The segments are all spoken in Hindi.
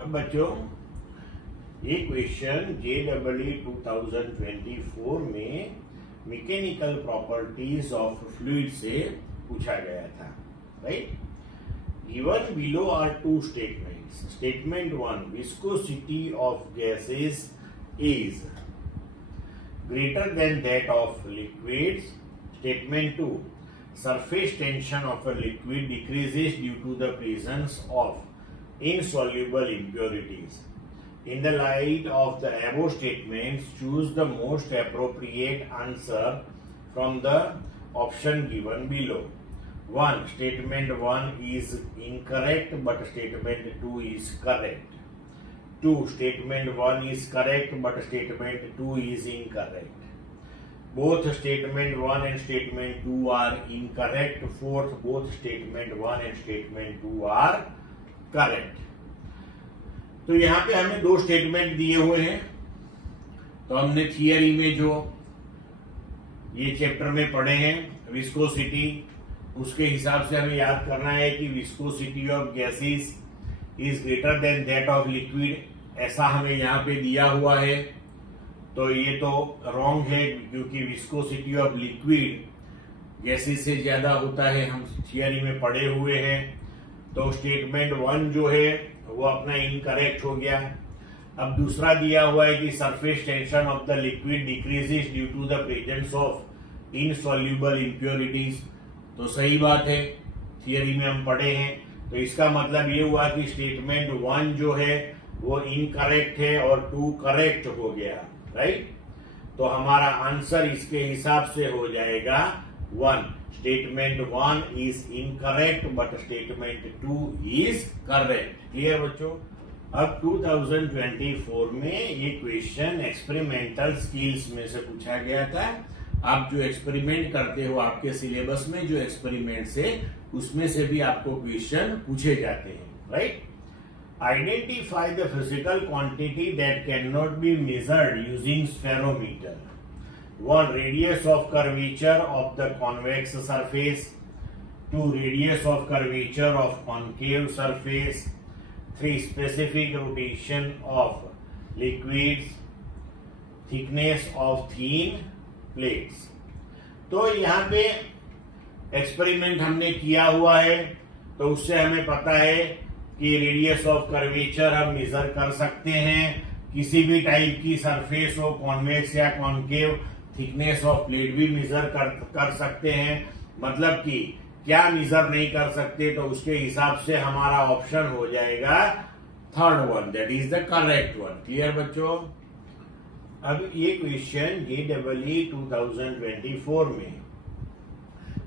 अब बच्चों ये क्वेश्चन JEE 2024 में मैकेनिकल प्रॉपर्टीज ऑफ फ्लूइड से पूछा गया था, right. Given below are two statements. Statement 1, viscosity of gases is greater than that of liquids. Statement 2, surface tension of a liquid decreases due to the presence of insoluble impurities. In the light of the above statements, choose the most appropriate answer from the option given below. 1. Statement 1 is incorrect, but statement 2 is correct. 2. Statement 1 is correct, but statement 2 is incorrect. Both statement 1 and statement 2 are incorrect. Fourth, both statement 1 and statement 2 are correct. तो यहाँ पे हमें दो स्टेटमेंट दिए हुए हैं, तो हमने थियरी में जो ये चैप्टर में पढ़े हैं विस्कोसिटी, उसके हिसाब से हमें याद करना है कि viscosity of gases is greater than that of liquid, ऐसा हमें यहाँ पे दिया हुआ है। तो ये तो रॉन्ग है, क्योंकि विस्कोसिटी ऑफ लिक्विड गैसेस से ज्यादा होता है, हम थियरी में पढ़े हुए हैं। तो स्टेटमेंट 1 जो है वो अपना इनकरेक्ट हो गया। अब दूसरा दिया हुआ है कि surface tension of the liquid decreases due to the presence of insoluble impurities, तो सही बात है, थियरी में हम पढ़े हैं। तो इसका मतलब ये हुआ कि स्टेटमेंट 1 जो है वो इनकरेक्ट है और 2 करेक्ट हो गया, राइट। तो हमारा आंसर इसके हिसाब से हो जाएगा 1। Statement 1 is incorrect but statement 2 is correct. Clear बच्चों। अब 2024 में ये क्वेश्चन एक्सपेरिमेंटल स्किल्स में से पूछा गया था। आप जो एक्सपेरिमेंट करते हो आपके सिलेबस में जो एक्सपेरिमेंट्स है उसमें से भी आपको क्वेश्चन पूछे जाते हैं, right. Identify the physical quantity that cannot be measured using spherometer. 1. Radius of curvature of the convex surface. 2. Radius of curvature of concave surface. 3. Specific rotation of liquids. Thickness of thin plates. तो यहाँ पे एक्सपेरिमेंट हमने किया हुआ है, तो उससे हमें पता है कि रेडियस ऑफ कर्वेचर हम मेजर कर सकते हैं, किसी भी टाइप की सरफेस हो, कॉन्वेक्स या कॉन्केव। थिकनेस ऑफ प्लेट भी मेजर कर सकते हैं। मतलब कि क्या मेजर नहीं कर सकते, तो उसके हिसाब से हमारा ऑप्शन हो जाएगा third one, that is the correct one. Clear बच्चों। अब ये क्वेश्चन JEE 2024 में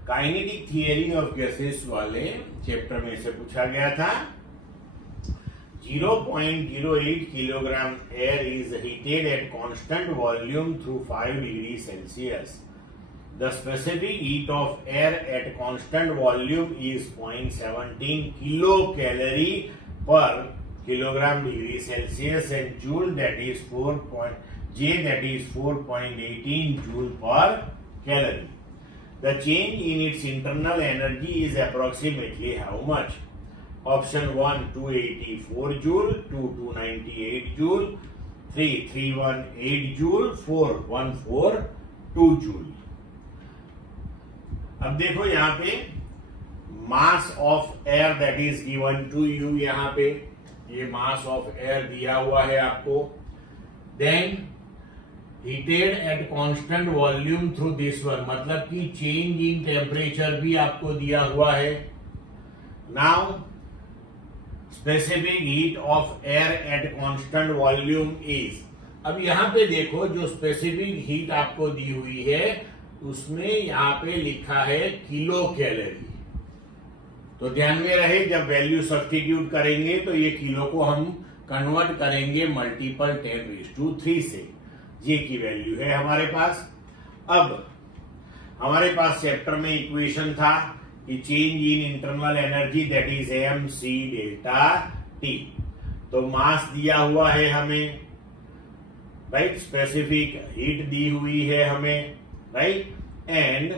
काइनेटिक थियरी ऑफ गैसेस वाले चैप्टर में से पूछा गया था। 0.08 kilogram air is heated at constant volume through 5 degrees Celsius. The specific heat of air at constant volume is 0.17 kilocalorie per kilogram degree Celsius and joule, that is 4.18 joule per calorie. The change in its internal energy is approximately how much? Option 1 284 joule, 2 298 joule, 3 318 joule, 4 142 joule। अब देखो यहाँ पे mass of air that is given to you, यहाँ पे ये मास ऑफ एयर दिया हुआ है आपको। Then heated at constant volume through this one, मतलब कि चेंज इन टेम्परेचर भी आपको दिया हुआ है। Now specific heat of air at constant volume is, अब यहाँ पे देखो जो स्पेसिफिक हीट आपको दी हुई है उसमें यहाँ पे लिखा है किलो कैलोरी। तो ध्यान में रहे, जब वैल्यू सब्स्टिट्यूट करेंगे तो ये किलो को हम कन्वर्ट करेंगे मल्टीपल 10⁻³ से। ये की वैल्यू है हमारे पास। अब हमारे पास चैप्टर में इक्वेशन था कि change in internal energy that is mc delta t। तो मास दिया हुआ है हमें, राइट, स्पेसिफिक हीट दी हुई है हमें, राइट, एंड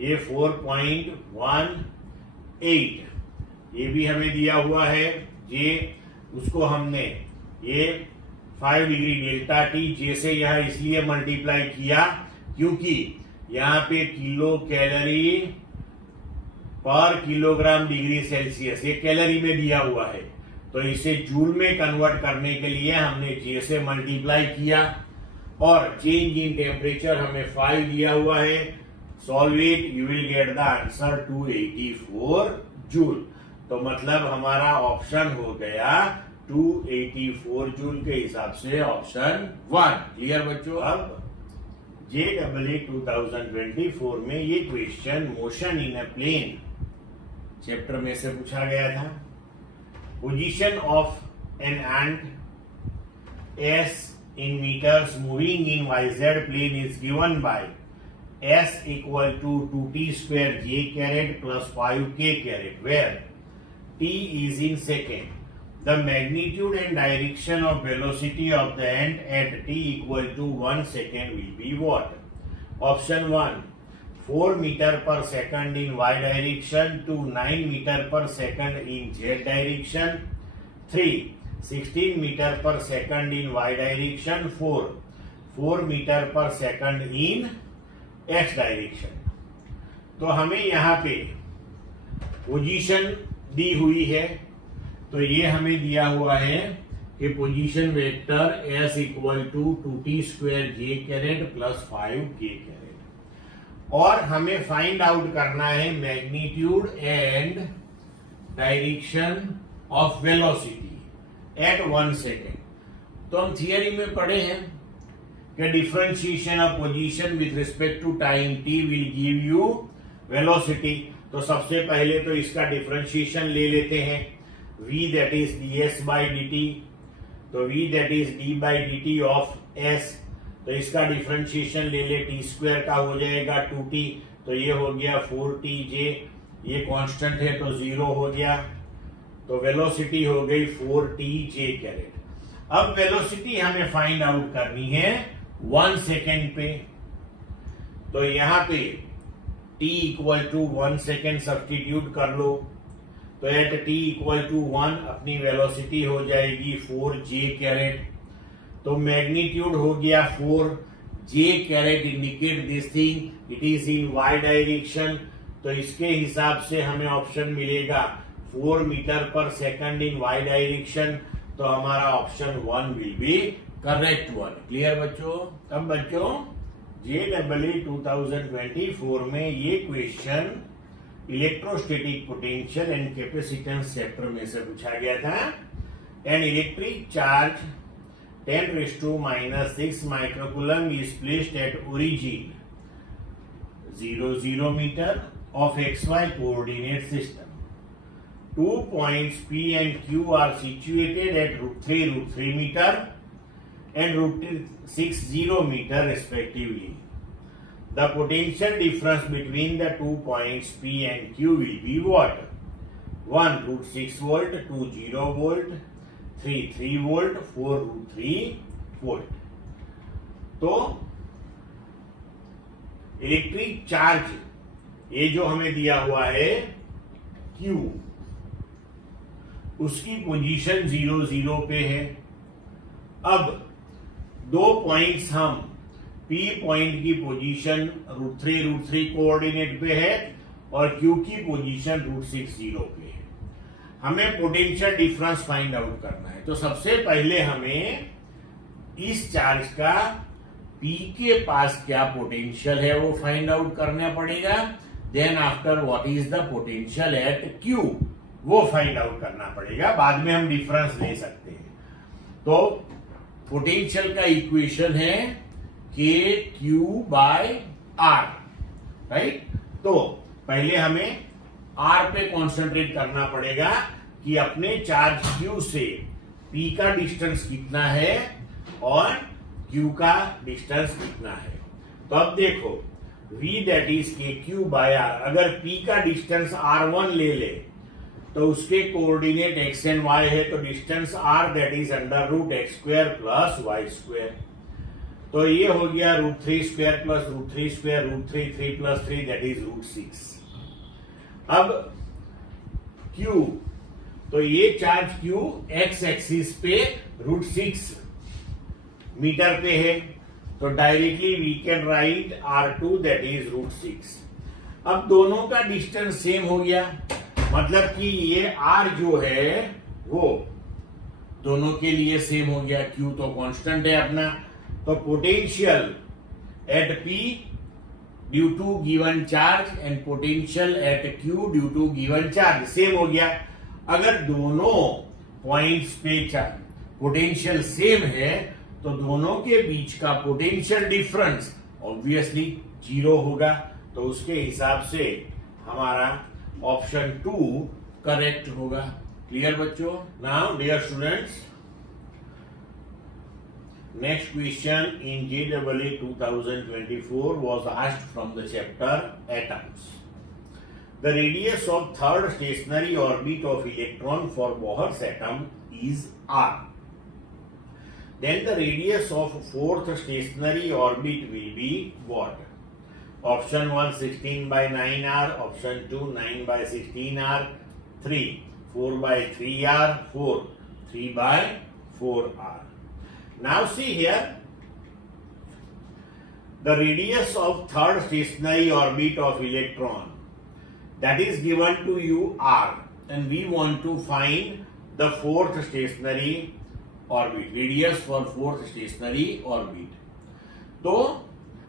ये 4.18 ये भी हमें दिया हुआ है। ये उसको हमने ये 5 डिग्री डेल्टा टी जैसे यहाँ इसलिए मल्टीप्लाई किया क्योंकि यहाँ पे किलो कैलोरी पर किलोग्राम डिग्री सेल्सियस ये कैलोरी में दिया हुआ है, तो इसे जूल में कन्वर्ट करने के लिए हमने जे से मल्टीप्लाई किया और चेंज इन टेम्परेचर हमें 5 दिया हुआ है। Solve it, you will get the answer 284 joule. तो मतलब हमारा ऑप्शन हो गया 284 जूल के हिसाब से ऑप्शन 1। क्लियर बच्चों? अब JEE 2024 में ये question motion in a plane chapter में से पूछा गया था। Position of an ant S in meters moving in YZ plane is given by S equal to 2t square j caret plus 5k caret, where t is in second. The magnitude and direction of velocity of the ant at t equal to 1 second will be what? Option 1, 4 meter per second in y direction to 9 meter per second in z direction. 3, 16 meter per second in y direction. 4 meter per second in x direction. तो हमें यहाँ पे पोजीशन दी हुई है, तो ये हमें दिया हुआ है कि position vector S equal to 2t square j caret plus 5k caret, और हमें फाइंड आउट करना है magnitude and direction of velocity at 1 second. तो हम थियरी में पढ़े हैं कि differentiation of position with respect to time t will give you velocity. तो सबसे पहले तो इसका डिफरेंशिएशन ले लेते हैं, v that is ds by dt, तो v that is d by dt of s, तो इसका डिफरेंशिएशन ले ले, टी स्क्वायर का हो जाएगा 2t, तो ये हो गया 4tj, ये कांस्टेंट है तो 0 हो गया, तो वेलोसिटी हो गई 4tj कैरेट। अब वेलोसिटी हमें फाइंड आउट करनी है 1 सेकेंड पे, तो यहाँ पे t equal to 1 second substitute कर लो, तो एट t इक्वल टू 1 अपनी वेलोसिटी हो जाएगी 4j कैरेट। तो मैग्नीट्यूड हो गया 4j caret, indicate this thing it is in y direction, तो इसके हिसाब से हमें ऑप्शन मिलेगा 4 मीटर पर सेकंड इन y डायरेक्शन, तो हमारा option 1 will be correct one. Clear बच्चों? अब बच्चों JEE 2024 में ये question electrostatic potential and capacitance chapter में से पूछा गया था। An electric charge 10⁻⁻6 microcoulomb is placed at origin 0 metre of XY coordinate system. 2 points P and Q are situated at √3 meter and √60 meter respectively. The potential difference between the 2 points P and Q will be what? 1 √6 volt, 2 0 volt, 3 3 volt, 4 √3 volt. तो इलेक्ट्रिक चार्ज ये जो हमें दिया हुआ है Q, उसकी पोजीशन 0 पे है। अब 2 पॉइंट्स हम P पॉइंट की पोजीशन √3 कोऑर्डिनेट पे है और Q की पोजीशन √60 पे है। हमें पोटेंशियल डिफरेंस फाइंड आउट करना है, तो सबसे पहले हमें इस चार्ज का P के पास क्या पोटेंशियल है वो फाइंड आउट करना पड़ेगा। Then after what is the potential at Q, वो फाइंड आउट करना पड़ेगा, बाद में हम डिफरेंस ले सकते हैं। तो पोटेंशियल का इक्वेशन है KQ/R, राइट। तो पहले हमें R पे कॉन्सेंट्रेट करना पड़ेगा कि अपने चार्ज Q से P का डिस्टेंस कितना है और Q का डिस्टेंस कितना है। तो अब देखो V दैट इज KQ/R, अगर P का डिस्टेंस R1 ले ले तो उसके कोऑर्डिनेट x एंड y है, तो distance r that is √x² plus y², तो ये हो गया √3² प्लस √3² √3 प्लस 3 दैट इज √6। अब Q तो ये चार्ज Q एक्स एक्सिस पे √6 मीटर पे है, तो directly we can write R2 that is √6। अब दोनों का डिस्टेंस सेम हो गया, मतलब कि ये R जो है वो दोनों के लिए सेम हो गया, Q तो कांस्टेंट है अपना। तो potential at P due to given charge and potential at Q due to given charge same हो गया। अगर दोनों पॉइंट्स पे पोटेंशियल सेम है तो दोनों के बीच का पोटेंशियल डिफरेंस ऑब्वियसली 0 होगा। तो उसके हिसाब से हमारा ऑप्शन 2 करेक्ट होगा। क्लियर बच्चों? Now dear students, next question in JEE 2024 was asked from the chapter Atoms. The radius of third stationary orbit of electron for Bohr's atom is r. Then the radius of fourth stationary orbit will be what? Option 1 16 by 9r, option 2 9 by 16r, 3 4 by 3r, 4 3 by 4r. Now see here, the radius of third stationary orbit of electron, that is given to you r, and we want to find the fourth stationary orbit, radius for fourth stationary orbit. तो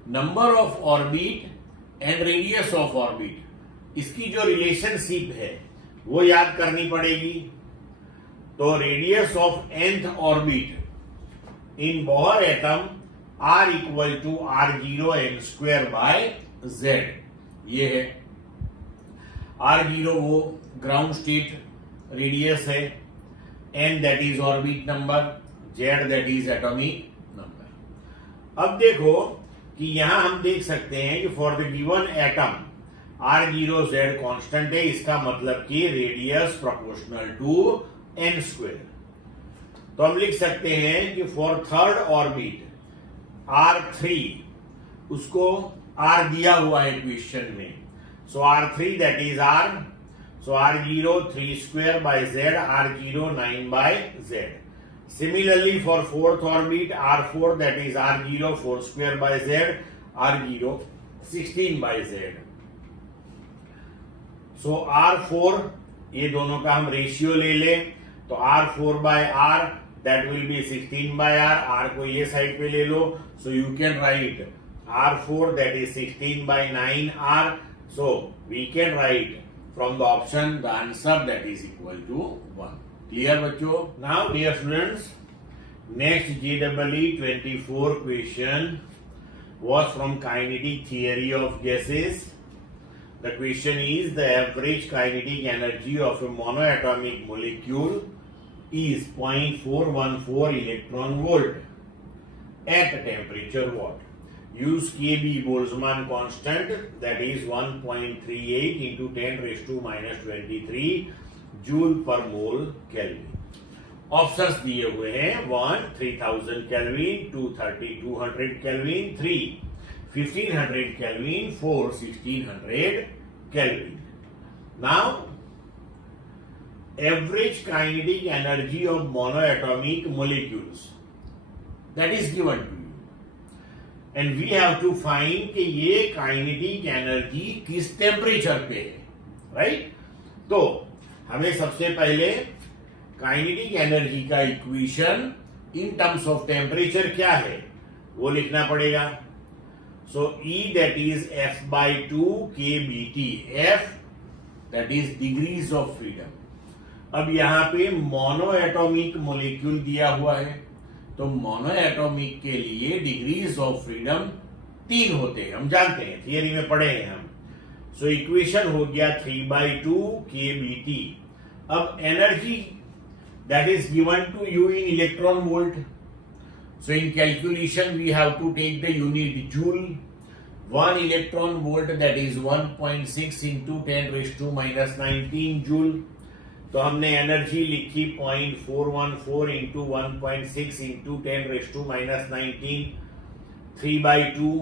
number of orbit and radius of orbit, इसकी जो रिलेशनशिप है वो याद करनी पड़ेगी। तो radius of nth orbit in Bohr atom r equal to r0 n square by z, ये है r0 वो ग्राउंड स्टेट रेडियस है, n that is orbit number, z that is atomic number. अब देखो कि यहां हम देख सकते हैं कि for the given atom r0 z constant है, इसका मतलब कि radius proportional to n square. तो हम लिख सकते हैं कि फॉर थर्ड ऑर्बिट r3, उसको r दिया हुआ है क्वेश्चन में, so r3 that is r, so r0 3 square by z, r0 9 by z। Similarly for fourth orbit r4 that is r0 4 square by z, r0 16 by z। So r4, ये दोनों का हम रेशियो ले लें तो r4 by r that will be 16 by r को ये साइड पे ले लो, so you can write r4 that is 16 by 9r, so we can write from the option the answer that is equal to 1। Clear बच्चों? Now dear students, next JEE 24 question was from kinetic theory of gases. The question is the average kinetic energy of a monoatomic molecule is 0.414 electron volt at a temperature what? Use Kb Boltzmann constant, that is 1.38 into 10 raised to minus 23 joule पर मोल केल्विन। ऑप्शंस दिए हुए हैं 1 3000 kelvin, 2 3200 kelvin, 3 1500 kelvin, 4 1600 kelvin. Now average kinetic energy of monoatomic molecules that is given to you and we have to find कि ये काइनेटिक एनर्जी किस टेम्परेचर पे है, राइट? तो हमें सबसे पहले काइनेटिक एनर्जी का equation in terms of temperature क्या है वो लिखना पड़ेगा। सो E that is F by 2 kBT, F that is degrees of freedom. अब यहां पे मोनोएटॉमिक मॉलिक्यूल दिया हुआ है, तो मोनोएटॉमिक के लिए डिग्रीज ऑफ फ्रीडम 3 होते हैं, हम जानते हैं, थियरी में पढ़े हैं हम। सो इक्वेशन हो गया 3/2 kBT। अब energy that is given to you in electron volt, so in calculation we have to take the unit joule. 1 electron volt that is 1.6 into 10 raise to minus 19 joule. तो हमने एनर्जी लिखी 0.414 into 1.6 into 10 raise to minus 19, 3/2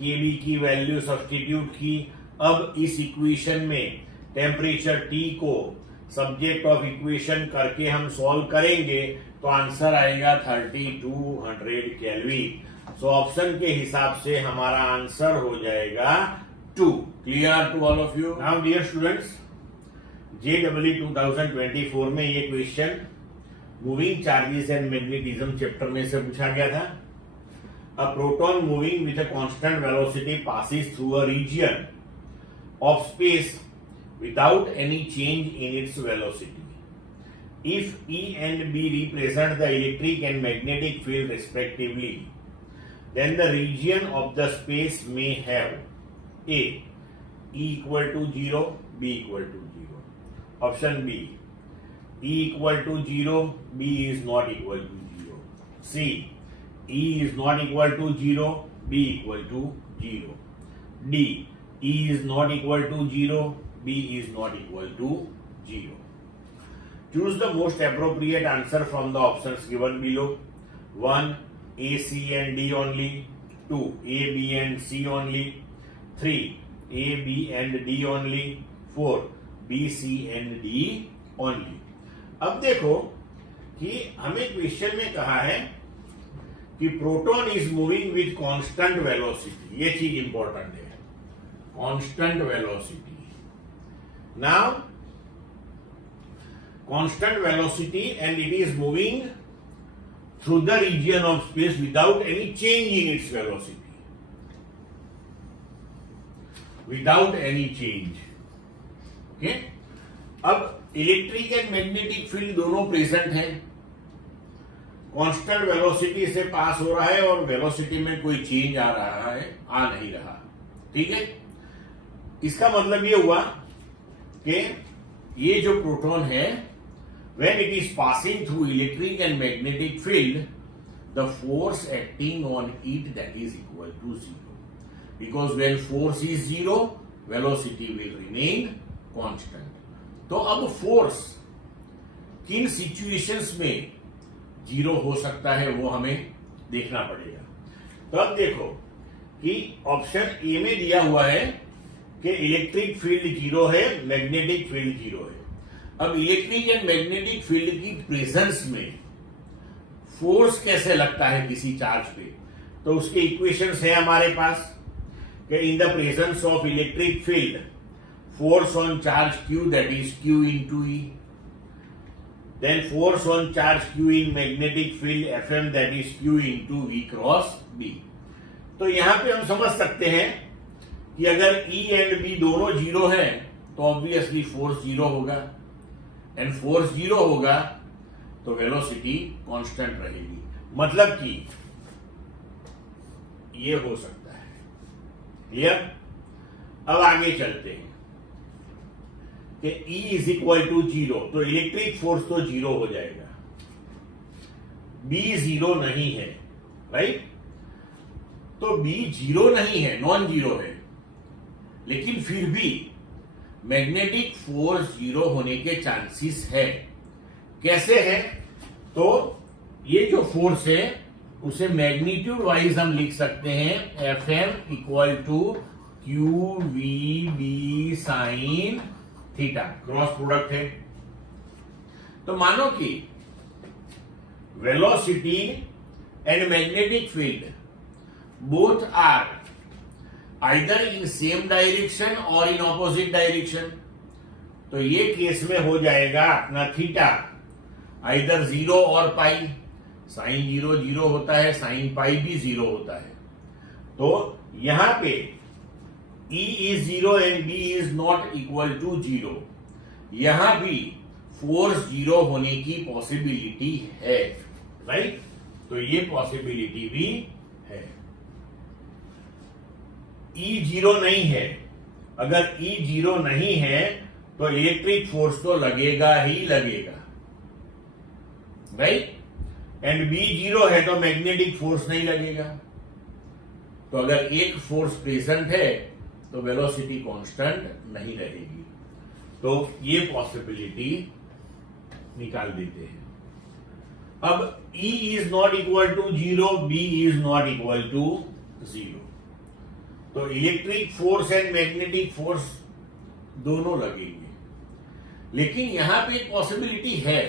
kB की वैल्यू सब्स्टिट्यूट की। अब इस इक्वेशन में टेम्परेचर T को सब्जेक्ट ऑफ इक्वेशन करके हम सॉल्व करेंगे तो आंसर आएगा 3200 केल्विन। सो ऑप्शन के हिसाब से हमारा आंसर हो जाएगा 2। Clear to all of you? Now dear students, JEE 2024 में ये क्वेश्चन moving charges and magnetism chapter में से पूछा गया था। A proton moving with a constant velocity passes through a region of space without any change in its velocity. If E and B represent the electric and magnetic field respectively, then the region of the space may have A. E equal to 0, B equal to 0. Option B. E equal to 0, B is not equal to 0. C. E is not equal to 0, B equal to 0. D. E is not equal to 0, B is not equal to 0. Choose the most appropriate answer from the options given below. 1. A, C and D only. 2. A, B and C only. 3. A, B and D only. 4. B, C and D only. अब देखो कि हमें क्वेश्चन में कहा है कि proton is moving with constant velocity. ये चीज इंपॉर्टेंट है, constant velocity. Now constant velocity and it is moving through the region of space without any change in its velocity, without any change. Okay, अब इलेक्ट्रिक एंड मैग्नेटिक फील्ड दोनों प्रेजेंट हैं, कांस्टेंट वेलोसिटी से पास हो रहा है और वेलोसिटी में कोई चेंज आ रहा है, आ नहीं रहा। ठीक है, इसका मतलब ये हुआ कि ये जो प्रोटॉन है, when it is passing through electric and magnetic field, the force acting on it that is equal to 0, because when force is 0, velocity will remain constant. तो अब फोर्स किन सिचुएशंस में 0 हो सकता है वो हमें देखना पड़ेगा। तो अब देखो कि ऑप्शन ए में दिया हुआ है कि इलेक्ट्रिक फील्ड 0 है, मैग्नेटिक फील्ड 0 है। अब इलेक्ट्रिक एंड मैग्नेटिक फील्ड की प्रेजेंस में फोर्स कैसे लगता है किसी चार्ज पे, तो उसके इक्वेशंस है हमारे पास कि in the presence of electric field force on charge Q that is Q into E, then force on charge Q in magnetic field FM that is Q into V cross B। तो यहां पे हम समझ सकते हैं कि अगर E एंड B दोनों 0 हैं तो ऑब्वियसली फोर्स 0 होगा, एंड फोर्स 0 होगा तो वेलोसिटी कांस्टेंट रहेगी। मतलब कि ये हो सकता है। क्लियर? अब आगे चलते हैं कि E इज इक्वल टू 0, तो इलेक्ट्रिक फोर्स तो 0 हो जाएगा, B 0 नहीं है, राइट? तो B 0 नहीं है, नॉन 0 है, लेकिन फिर भी मैग्नेटिक फोर्स 0 होने के चांसेस है। कैसे है? तो ये जो फोर्स है उसे मैग्नीट्यूड वाइज हम लिख सकते हैं FM equal to QVB sine theta, cross product है। तो मानो कि velocity and magnetic field both are either in same direction or in opposite direction, तो ये केस में हो जाएगा अपना थीटा either 0 और पाई। साइन 0 0 होता है, साइन पाई भी 0 होता है। तो यहां पे E is 0 and B is not equal to 0, यहां भी फोर्स 0 होने की पॉसिबिलिटी है, राइट? तो ये पॉसिबिलिटी भी है। E 0 नहीं है, अगर E 0 नहीं है तो इलेक्ट्रिक फोर्स तो लगेगा ही लगेगा, राइट? एंड B 0 है तो मैग्नेटिक फोर्स नहीं लगेगा। तो अगर एक फोर्स प्रेजेंट है तो वेलोसिटी कांस्टेंट नहीं रहेगी। तो ये पॉसिबिलिटी निकाल देते हैं। अब E is not equal to 0, B is not equal to 0, तो electric force and magnetic force दोनों लगेंगे। लेकिन यहां पे एक पॉसिबिलिटी है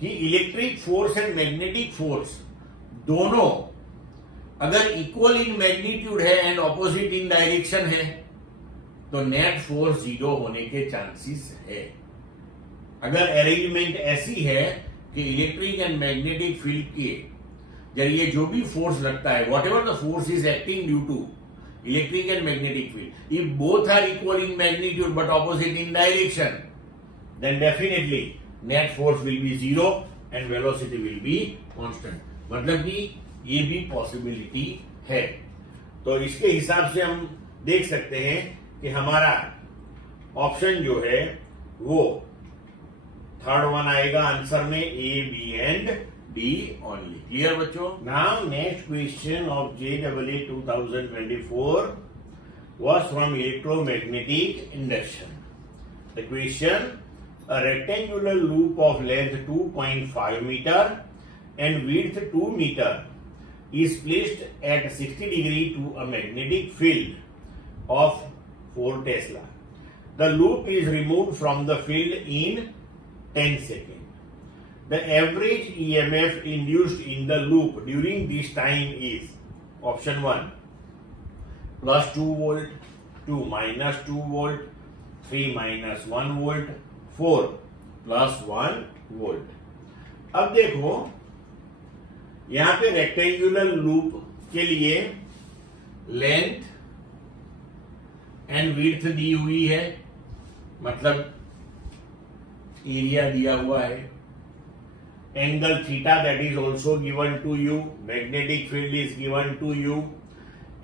कि electric force and magnetic force दोनों अगर इक्वल इन मैग्नीट्यूड है एंड ऑपोजिट इन डायरेक्शन है तो नेट फोर्स 0 होने के चांसेस है। अगर अरेंजमेंट ऐसी है कि इलेक्ट्रिक एंड मैग्नेटिक फील्ड के जरिए जो भी फोर्स लगता है, whatever the force is acting due to electric and magnetic field, if both are equal in magnitude but opposite in direction, then definitely net force will be 0 and velocity will be constant. मतलब कि ये भी पॉसिबिलिटी है। तो इसके हिसाब से हम देख सकते हैं कि हमारा ऑप्शन जो है वो थर्ड वन आएगा आंसर में, A B and D only. Clear बच्चों? Now next question of JEE 2024 was from electromagnetic induction. The question: a rectangular loop of length 2.5 meter and width 2 meter is placed at 60 degree to a magnetic field of 4 Tesla. The loop is removed from the field in 10 seconds. The average EMF induced in the loop during this time is option 1 plus 2 volt, 2 minus 2 volt, 3 minus 1 volt, 4 plus 1 volt. अब देखो यहां पे रेक्टेंगुलर लूप के लिए लेंथ एंड विड्थ दी हुई है, मतलब एरिया दिया हुआ है, angle theta that is also given to you, magnetic field is given to you,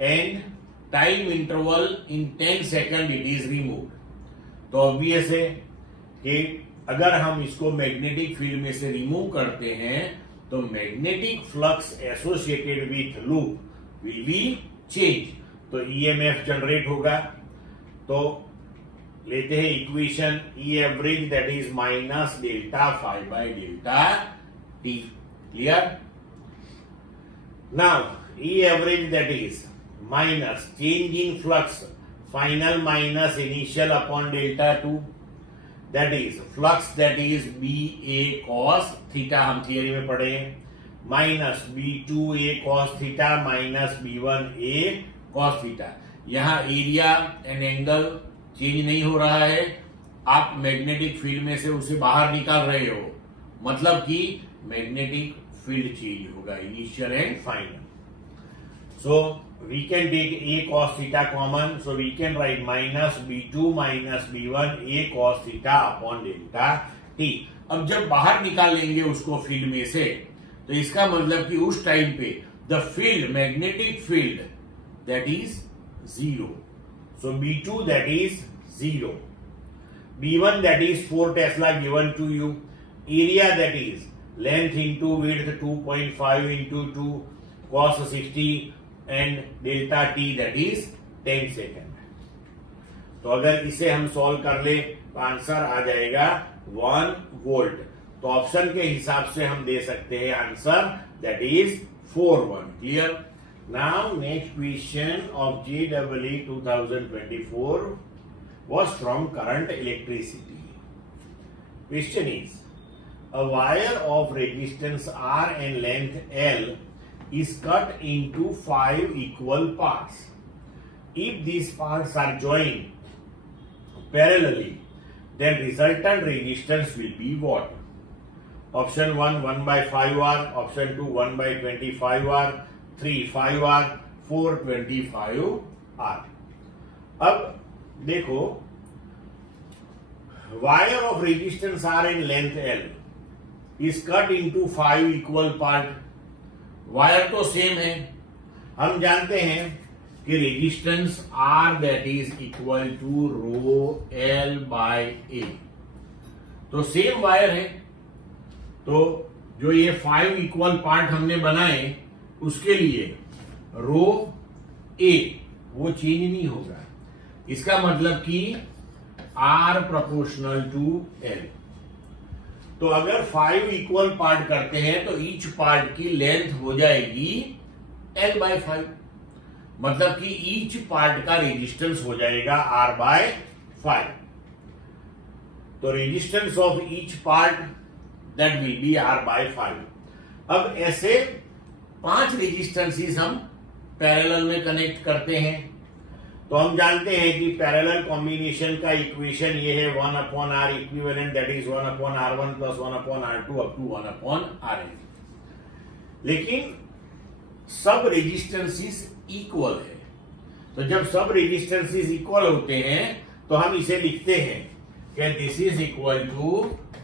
and time interval in 10 second it is removed. तो obvious है कि अगर हम इसको मैग्नेटिक फील्ड में से रिमूव करते हैं तो magnetic flux associated with loop will be change, तो ईएमएफ जनरेट होगा। तो लेते हैं equation, E average that is minus delta five by delta T. Clear? Now E average that is minus change in flux final minus initial upon delta 2, that is flux that is B A cos theta, हम थियरी में पढ़े हैं, minus B2A cos theta minus B1A cos theta. यहां एरिया एंड एंगल चेंज नहीं हो रहा है, आप मैग्नेटिक फील्ड में से उसे बाहर निकाल रहे हो, मतलब कि मैग्नेटिक फील्ड चेंज होगा initial and final. So we can take A cos theta common, so we can write minus B2 minus B1A cos theta upon delta T। अब जब बाहर निकालेंगे उसको फील्ड में से तो इसका मतलब कि उस टाइम पे the field magnetic field that is 0, so B2 that is 0, B1 that is 4 Tesla given to you, area that is length into width 2.5 into 2 cos 60 and delta T that is 10 second। तो अगर इसे हम सॉल्व कर ले तो आंसर आ जाएगा 1 वोल्ट। तो ऑप्शन के हिसाब से हम दे सकते हैं answer that is 4-1। Clear? Now next question of JEE 2024 was from current electricity. Question is, a wire of resistance R and length L is cut into 5 equal parts. If these parts are joined parallelly, then resultant resistance will be what? Option 1 1/5R, option 2 1/25R, 3 5R, 4 25R। अब देखो wire of resistance R and length L is cut into 5 equal part. Wire तो सेम है, हम जानते हैं कि resistance R that is equal to rho L by A, तो सेम वायर है। तो जो ये 5 इक्वल पार्ट हमने बनाए उसके लिए रो ए वो चेंज नहीं होगा, इसका मतलब कि R प्रोपोर्शनल टू L। तो अगर 5 इक्वल पार्ट करते हैं तो ईच पार्ट की लेंथ हो जाएगी L/5, मतलब कि ईच पार्ट का रेजिस्टेंस हो जाएगा R/5। तो resistance of each part that will B R/5। अब ऐसे 5 रेजिस्टेंसेस हम पैरेलल में कनेक्ट करते हैं। तो हम जानते हैं कि पैरेलल कॉम्बिनेशन का इक्वेशन ये है 1/R equivalent that is 1/R1 plus 1/R2 up to 1/Rn। लेकिन सब रेजिस्टेंसेस इक्वल है। तो जब सब रेजिस्टेंसेस इक्वल होते हैं तो हम इसे लिखते हैं कि this is equal to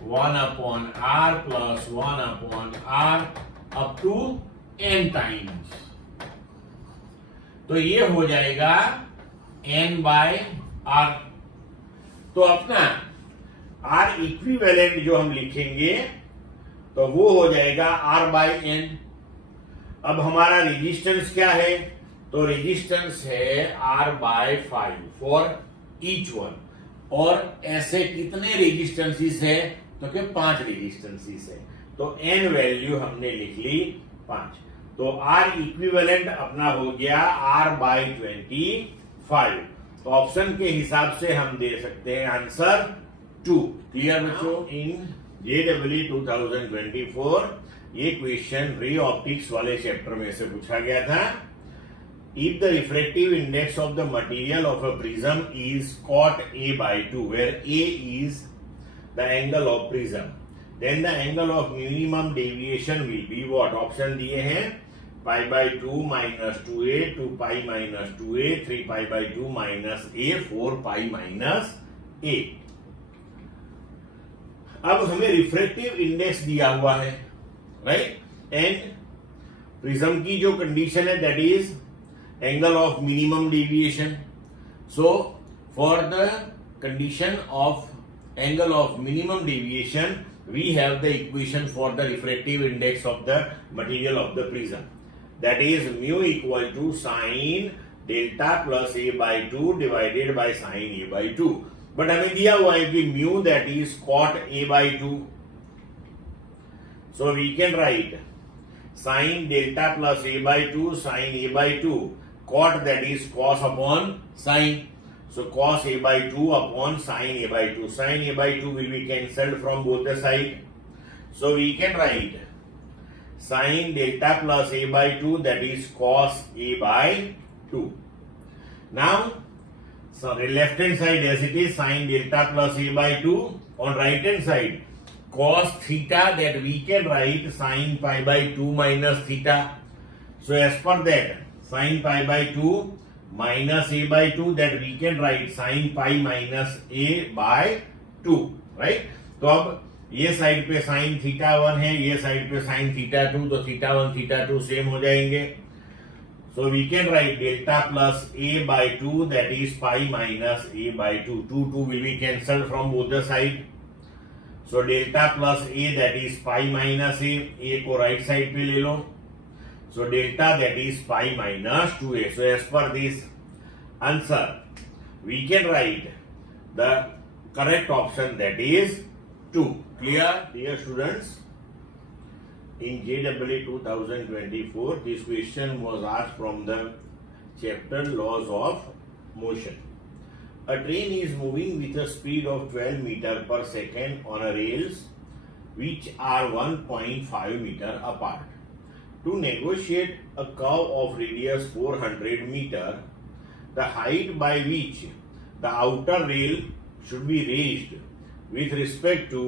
1/R plus 1/R up to n times. तो ये हो जाएगा n/R। तो अपना R इक्विवेलेंट जो हम लिखेंगे तो वो हो जाएगा R/n। अब हमारा रेजिस्टेंस क्या है? तो रेजिस्टेंस है R/5 फॉर ईच वन। और ऐसे कितने रेजिस्टेंसेस है? तो क्या 5 रेजिस्टेंसेस है। तो n वैल्यू हमने लिख ली 5। तो R इक्विवेलेंट अपना हो गया R/25। तो ऑप्शन के हिसाब से हम दे सकते हैं आंसर 2। क्लियर बच्चों? इन JEE 2024 ये क्वेश्चन रे ऑप्टिक्स वाले चैप्टर में से पूछा गया था। If the refractive index of the material of a prism is cot A/2, where A is the angle of prism, then the angle of minimum deviation will be what? Option दिए हैं π/2 minus 2a, 2π minus 2a, 3π/2 minus a, 4π minus a। अब हमें रिफ्रैक्टिव इंडेक्स दिया हुआ है, राइट? एंड प्रिज्म की जो कंडीशन है that is angle of minimum deviation. So for the condition of angle of minimum deviation, we have the equation for the refractive index of the material of the prism. That is mu equal to sin delta plus A/2 divided by sin A/2. But हमें दिया हुआ है कि mu that is cot A/2. So we can write sin delta plus A/2 sin A/2. Cot that is cos upon sin. So cos A/2 upon sin A/2. Sin A/2 will be cancelled from both the sides. So we can write sin delta plus A/2 that is cos A/2. Now, so the left hand side as it is sin delta plus A/2. On right hand side cos theta that we can write sin π/2 minus theta. So as per that sin π/2 minus A/2 that we can write sin π minus A/2, right? तो अब ये साइड पे sin θ1 है, ये साइड पे sin θ2, तो θ1 θ2 सेम हो जाएंगे। So we can write delta plus A/2 that is π minus A/2. 2 will be cancelled from both the side. So delta plus A that is π minus A को राइट साइड पे ले लो। So delta that is π minus 2a. So as per this answer, we can write the correct option that is 2. Clear, dear students? In JEE 2024, this question was asked from the chapter Laws of Motion. A train is moving with a speed of 12 meter per second on a rails which are 1.5 meter apart. To negotiate a curve of radius 400 meter, the height by which the outer rail should be raised with respect to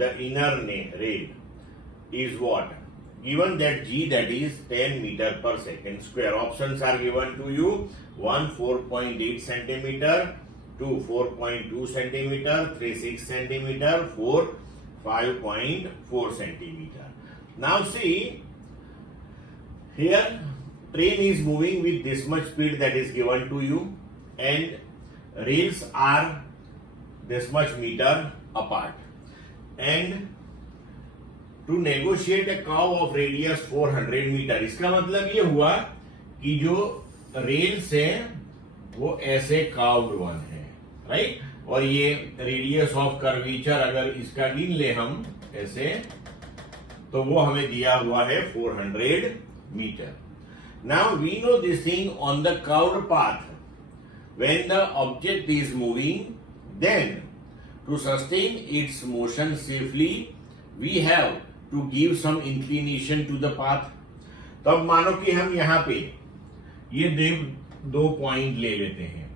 the inner rail is what? Given that G that is 10 meter per second square. Options are given to you. 1 4.8 centimeter, 2 4.2 centimeter, 3 6 centimeter, 4 5.4 centimeter. Now see, here train is moving with this much speed that is given to you and rails are this much meter apart, and to negotiate a curve of radius 400 meter, इसका मतलब ये हुआ कि जो रेल्स है वो ऐसे कर्व्ड वन है, राइट? और ये रेडियस ऑफ कर्वेचर अगर इसका गिन ले हम ऐसे, तो वो हमें दिया हुआ है 400 meter. Now we know this thing on the curved path. When the object is moving, then To sustain its motion safely, we have to give some inclination to the path. तो अब मानो कि हम यहाँ पे ये दो पॉइंट ले लेते हैं,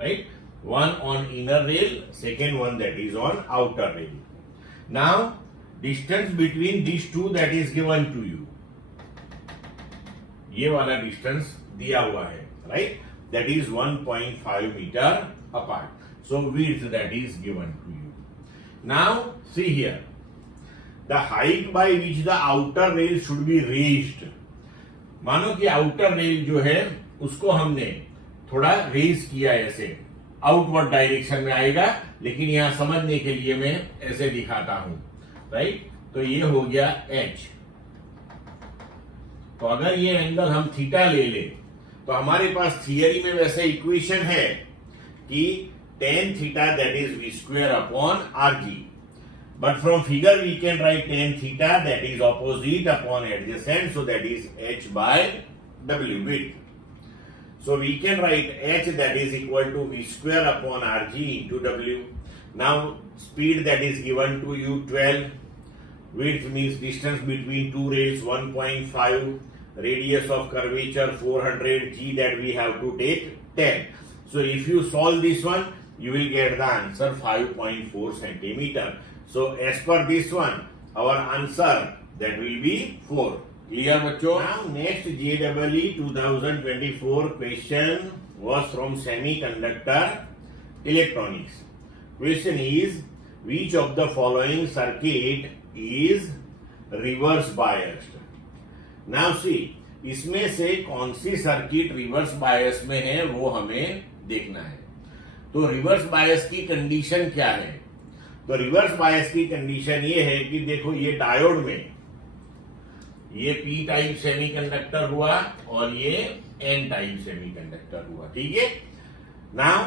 right? One on inner rail, second one that is on outer rail. Now, distance between these two that is given to you. ये वाला distance दिया हुआ है, right? That is 1.5 meter apart. So width that is given to you. Now see here, the height by which the outer rail should be raised. मानो कि outer rail जो है उसको हमने थोड़ा रेज किया, ऐसे आउटवर्ड डायरेक्शन में आएगा, लेकिन यहां समझने के लिए मैं ऐसे दिखाता हूं, राइट? तो ये हो गया h. तो अगर ये एंगल हम थीटा ले ले तो हमारे पास थियरी में वैसे इक्वेशन है कि tan theta that is v square upon rg, but from figure we can write tan theta that is opposite upon adjacent, so that is h by w, width. So we can write h that is equal to v square upon rg into w. Now speed that is given to you 12, width means distance between two rails 1.5, radius of curvature 400, g that we have to take 10. So if you solve this one, you will get the answer 5.4 centimeter. So as per this one, our answer that will be 4. Clear बच्चों? Now next JEE 2024 question was from semiconductor electronics. Question is, which of the following circuit is reverse biased? Now see, इसमें से कौन सी सर्किट रिवर्स बायस में है वो हमें देखना है. तो रिवर्स बायस की कंडीशन क्या है? तो रिवर्स बायस की कंडीशन ये है कि देखो ये डायोड में ये पी टाइप सेमीकंडक्टर हुआ और ये एन टाइप सेमीकंडक्टर हुआ, ठीक है? Now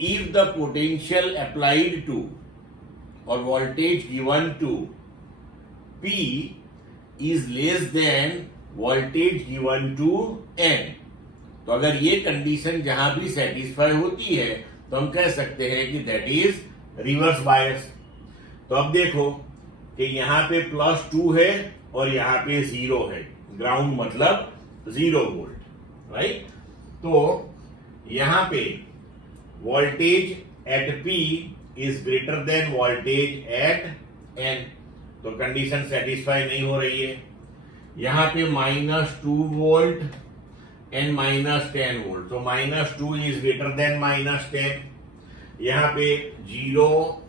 if the potential applied to और voltage given to P is less than voltage given to N, तो अगर ये कंडीशन जहां भी सेटिस्फाई होती है तो हम कह सकते हैं कि दैट इज रिवर्स बायस. तो अब देखो कि यहां पे +2 है और यहां पे 0 है, ग्राउंड मतलब 0 वोल्ट, राइट? तो यहां पे voltage at P is greater then voltage eight N, तो कंडीशन सेटिस्फाई नहीं हो रही है. यहां पे -2 वोल्ट एंड -10 वोल्ट, तो -2 इज ग्रेटर देन -10. यहां पे 0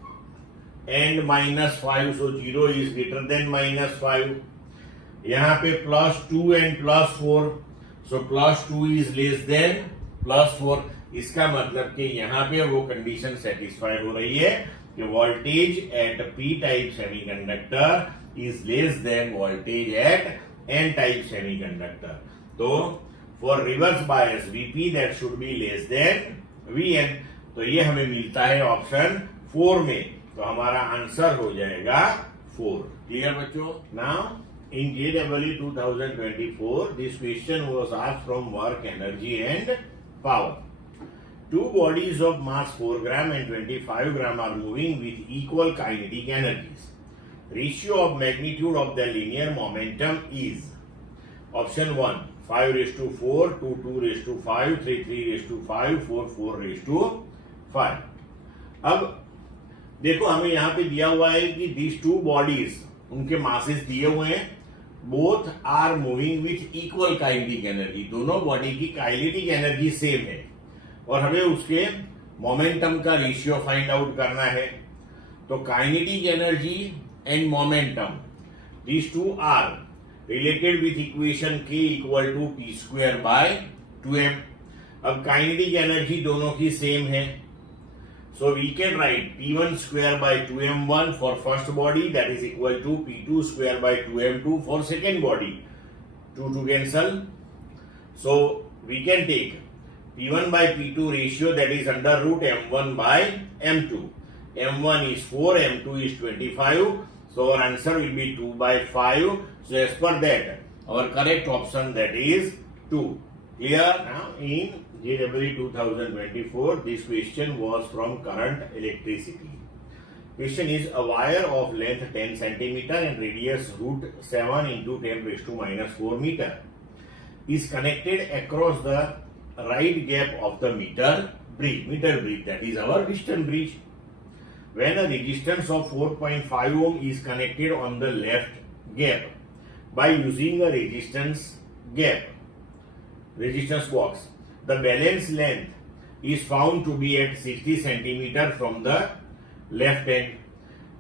and -5, so 0 is greater then -5. यहां पे +2 and +4, so +2 is less then +4. इसका मतलब कि यहां पे वो कंडीशन सेटिस्फाई हो रही है कि voltage at P type semiconductor is less than voltage at N type semiconductor. तो for reverse bias VP that should be less than VN. तो ये हमें मिलता है ऑप्शन 4 में, तो हमारा आंसर हो जाएगा 4. क्लियर बच्चों? Now in JEE 2024, this question was asked from work, energy and power. Two bodies of mass 4 gram and 25 gram are moving with equal kinetic energies. Ratio of magnitude of the linear momentum is option 1 5:4, 2:5, 3:5, 4:5. अब देखो हमें यहाँ पे दिया हुआ है कि these two bodies, उनके मासेस दिए हुए हैं, both are moving with equal kinetic energy. दोनों बॉडी की काइनेटिक एनर्जी सेम है और हमें उसके मोमेंटम का रेशियो फाइंड आउट करना है. तो kinetic energy and momentum, these two are related with equation K equal to P²/2m. अब काइनेटिक एनर्जी दोनों की सेम है, so we can write P1²/2m1 for first body, that is equal to P2²/2m2 for second body. 2 cancel, so we can take P1/P2 ratio, that is under root m1/m2. m1 is 4, m2 is 25, so our answer will be 2/5. So as per that, our correct option that is 2. Clear? Now in JEE 2024, this question was from current electricity. Question is, a wire of length 10 centimeter and radius root 7 into 10 raised to minus 4 meter is connected across the right gap of the meter bridge, that is our Wheatstone bridge. When a resistance of 4.5 ohm is connected on the left gap by using a resistance box, the balance length is found to be at 60 centimeter from the left end.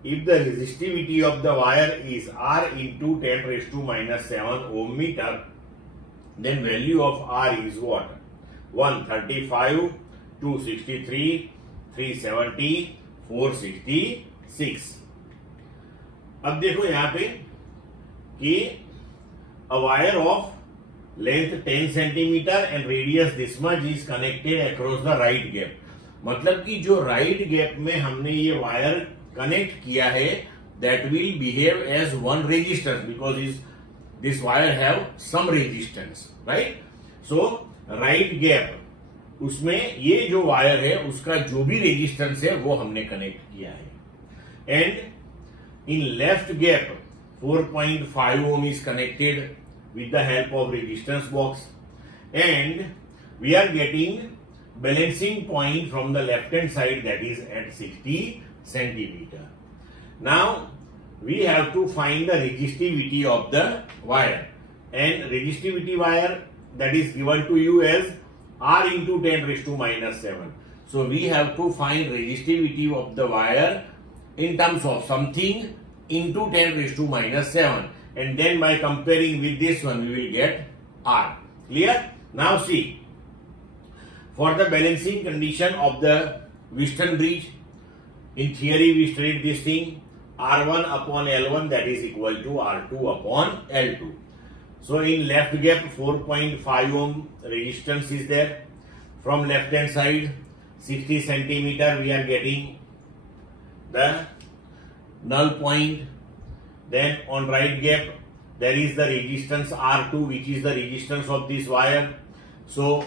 If the resistivity of the wire is R into 10 raised to minus 7 ohm meter, then value of R is what? 135, 263, 370, 466. अब देखो यहाँ पे कि a wire of length 10 centimeter and radius this much is connected across the right gap. मतलब कि जो right gap में हमने ये वायर कनेक्ट किया है, that will behave as one resistance because this wire have some resistance, right? So right gap उसमें ये जो वायर है उसका जो भी रेजिस्टेंस है वो हमने कनेक्ट किया है. And in left gap 4.5 ohm is connected with the help of resistance box, and we are getting balancing point from the left hand side, that is at 60 centimeter. Now we have to find the resistivity of the wire, and resistivity wire that is given to you as R into 10 raised to minus 7. So we have to find resistivity of the wire in terms of something into 10 raised to minus 7, and then by comparing with this one we will get R. Clear? Now see, for the balancing condition of the Wheatstone bridge, in theory we studied this thing, R1 upon L1 that is equal to R2 upon L2. So in left gap 4.5 ohm resistance is there. From left hand side 60 centimeter we are getting the null point. Then on right gap there is the resistance R2, which is the resistance of this wire. So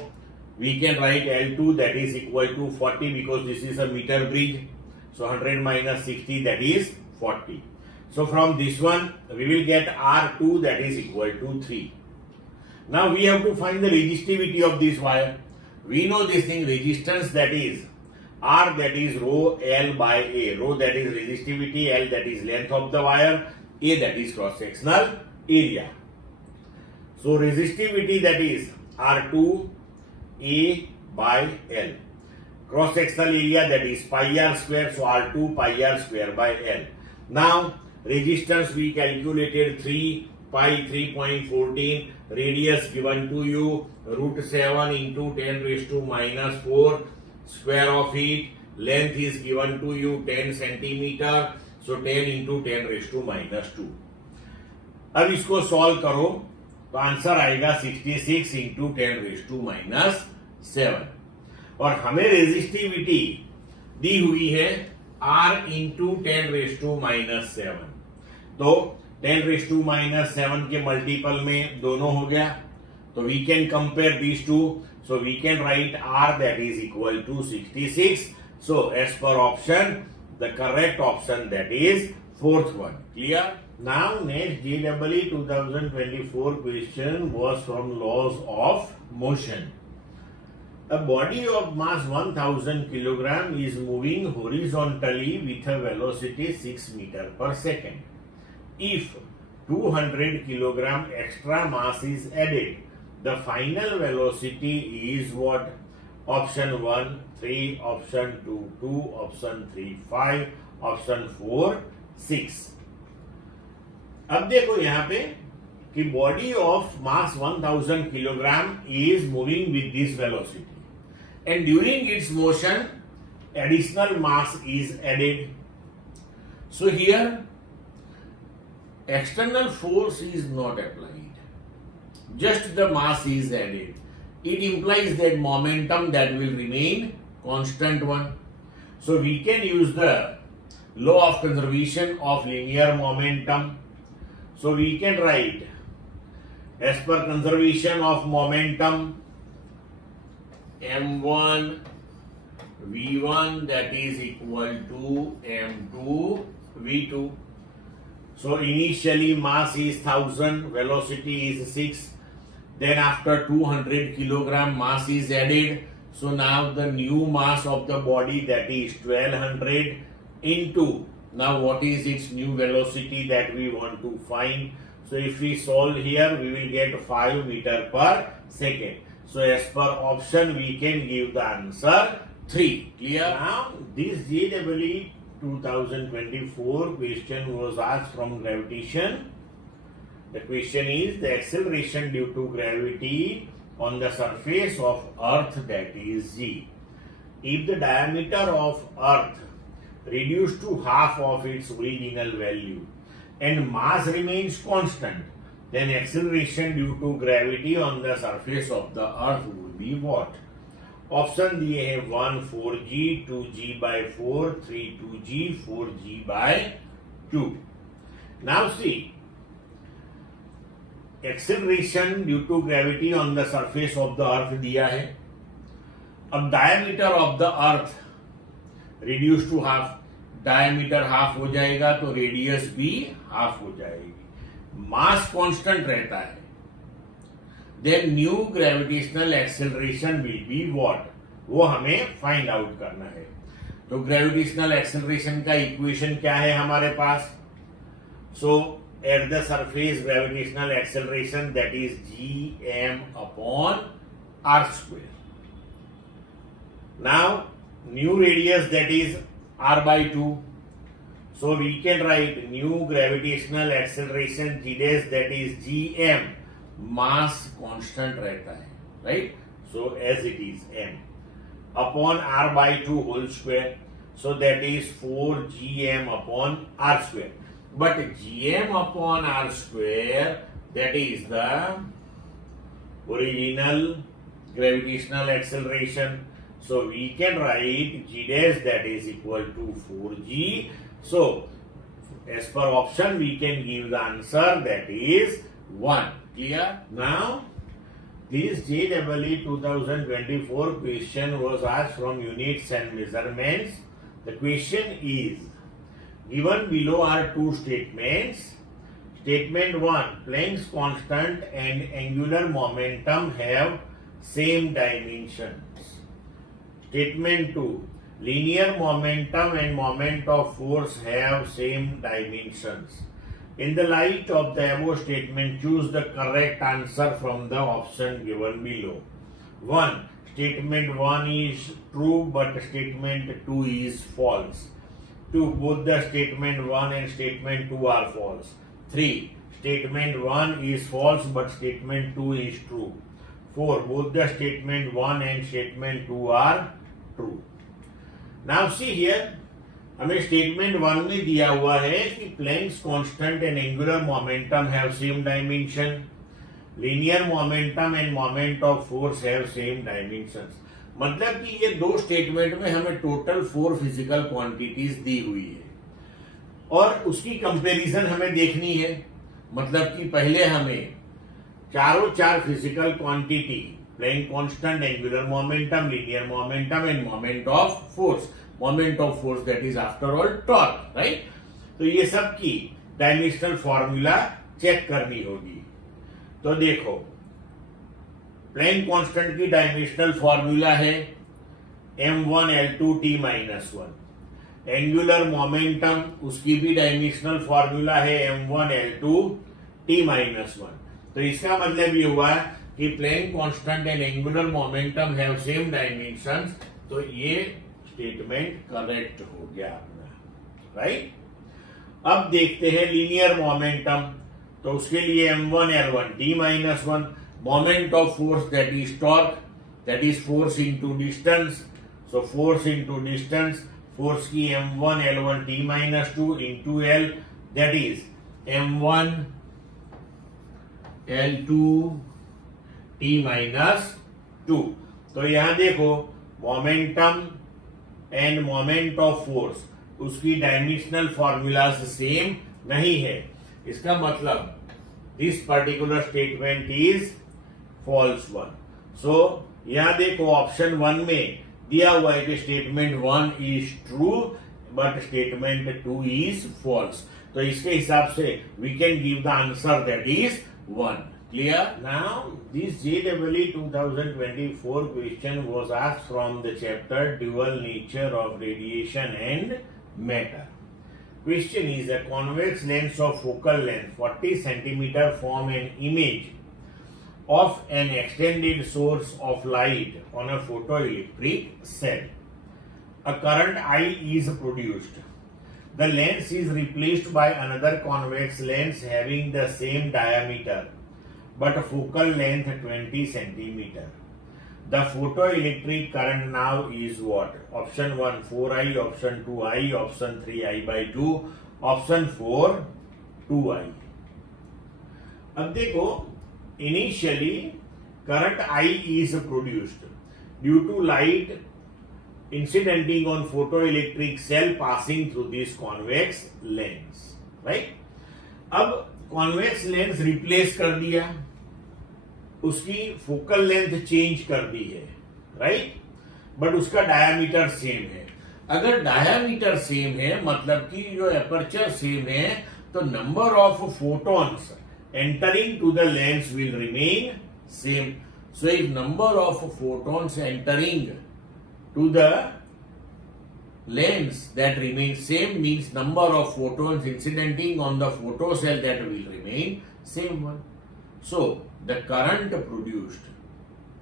we can write L2 that is equal to 40 because this is a meter bridge. So 100 minus 60 that is 40. So from this one we will get R2 that is equal to 3. Now we have to find the resistivity of this wire. We know this thing, resistance that is R that is rho L by A. Rho that is resistivity, L that is length of the wire, A that is cross sectional area. So resistivity that is R2 A by L. Cross sectional area that is pi R square, so R2 pi R square by L. Now resistance we calculated 3 pi 3.14, radius given to you root 7 into 10 raised to minus 4 square of it, length is given to you 10 centimeter, so 10 into 10 raised to minus 2. अब इसको सॉल्व करो तो आंसर आएगा 66 इंटू 10 रेज टू माइनस 7, और हमें रेजिस्टिविटी दी हुई है R into 10 raise to minus 7. तो 10 रेज टू माइनस 7 के मल्टीपल में दोनों हो गया, तो we can compare these two. So we can write R that is equal to 66. So as per option, the correct option that is fourth one. Clear? Now next JEE 2024 question was from laws of motion. A body of mass 1000 kilogram is moving horizontally with a velocity 6 meter per second. If 200 kilogram extra mass is added, the final velocity is what? Option 1 3, option 2 2, option 3 5, option 4 6. अब देखो यहाँ पे कि body of mass 1000 kilogram is moving with this velocity, and during its motion additional mass is added. So here external force is not applied, just the mass is added. It implies that momentum that will remain constant one. So we can use the law of conservation of linear momentum. So we can write, as per conservation of momentum, m1 V1 that is equal to M2 V2. So initially mass is 1000, velocity is 6. Then after 200 kilogram mass is added. So now the new mass of the body that is 1200 into, now what is its new velocity that we want to find. So if we solve here, we will get 5 meter per second. So as per option, we can give the answer 3. Clear? Now this JEE 2024 question was asked from gravitation. The question is the acceleration due to gravity on the surface of Earth, that is G. If the diameter of Earth reduced to half of its original value and mass remains constant, then acceleration due to gravity on the surface of the Earth would be what? Option दिए हैं 1 4g, 2g by 4, 3 2g, 4g by 2. Now see, acceleration due to gravity on the surface of the earth दिया है. अब diameter of the earth reduced to half, diameter half हो जाएगा तो radius भी half हो जाएगी. Mass constant रहता है. Then new gravitational acceleration will be what? वो हमें find out करना है. तो gravitational acceleration का equation क्या है हमारे पास? So at the surface gravitational acceleration, that is gm upon r square. Now new radius, that is r by 2. So we can write new gravitational acceleration g dash, that is gm. Mass constant रहता है, right? So as it is m upon r by 2 whole square. So that is 4 gm upon r square. But gm upon r square, that is the original gravitational acceleration. So we can write g dash, that is equal to 4g. So as per option, we can give the answer, that is 1. Clear? Now this JEE 2024 question was asked from units and measurements. The question is, given below are two statements. Statement 1, Planck's constant and angular momentum have same dimensions. Statement 2, linear momentum and moment of force have same dimensions. In the light of the above statement, choose the correct answer from the option given below. 1. Statement 1 is true but statement 2 is false. 2. Both the statement 1 and statement 2 are false. 3. Statement 1 is false but statement 2 is true. 4. Both the statement 1 and statement 2 are true. Now see here, हमें स्टेटमेंट 1 में दिया हुआ है कि Planck's constant and angular momentum have same dimension, linear momentum and moment of force have same dimensions. मतलब कि ये दो स्टेटमेंट में हमें टोटल 4 फिजिकल क्वांटिटीज दी हुई है और उसकी कंपैरिजन हमें देखनी है. मतलब कि पहले हमें चारों 4 physical quantity, Planck constant, angular momentum, linear momentum and moment of force, moment of force that is after all torque, right? तो ये सब की डायमेंशनल फॉर्मूला चेक करनी होगी. तो देखो, प्लैंक कांस्टेंट की डायमेंशनल फॉर्मूला है m1l2t - 1. एंगुलर मोमेंटम, उसकी भी डायमेंशनल फॉर्मूला है m1l2t - 1. तो इसका मतलब ये हुआ कि Planck constant and angular momentum have same dimensions. तो ये स्टेटमेंट करेक्ट हो गया अपना, राइट? अब देखते हैं लीनियर मोमेंटम. तो उसके लिए m1l1t - 1. Moment of force that is torque, that is force into distance. So force into distance, force की m1l1t - 2 into l, that is m1l2t - 2. तो यहां देखो, momentum and moment of force, उसकी डायमेंशनल फॉर्मूलाज सेम नहीं है. इसका मतलब this particular statement is false one. So यहां देखो, ऑप्शन 1 में दिया हुआ है कि statement 1 is true but statement 2 is false, तो इसके हिसाब से we can give the answer that is 1. Clear? Now, this JEE 2024 question was asked from the chapter Dual Nature of Radiation and Matter. Question is, a convex lens of focal length 40 centimeter form an image of an extended source of light on a photoelectric cell. A current I is produced. The lens is replaced by another convex lens having the same diameter but focal length 20 centimeter. The photoelectric current now is what? Option 1 4I, option 2I, option 3I by 2, option 4 2I. अब देखो, initially current I is produced due to light incidenting on photoelectric cell passing through this convex lens, right? अब कॉन्वेक्स लेंस रिप्लेस कर दिया, उसकी फोकल लेंथ चेंज कर दी है, राइट, बट उसका डायामीटर सेम है. अगर डायामीटर सेम है मतलब कि जो एपर्चर सेम है, तो number of photons entering to the lens will remain same. So if number of photons entering to the lens that remains same means number of photons incidenting on the photocell that will remain same one. So the current produced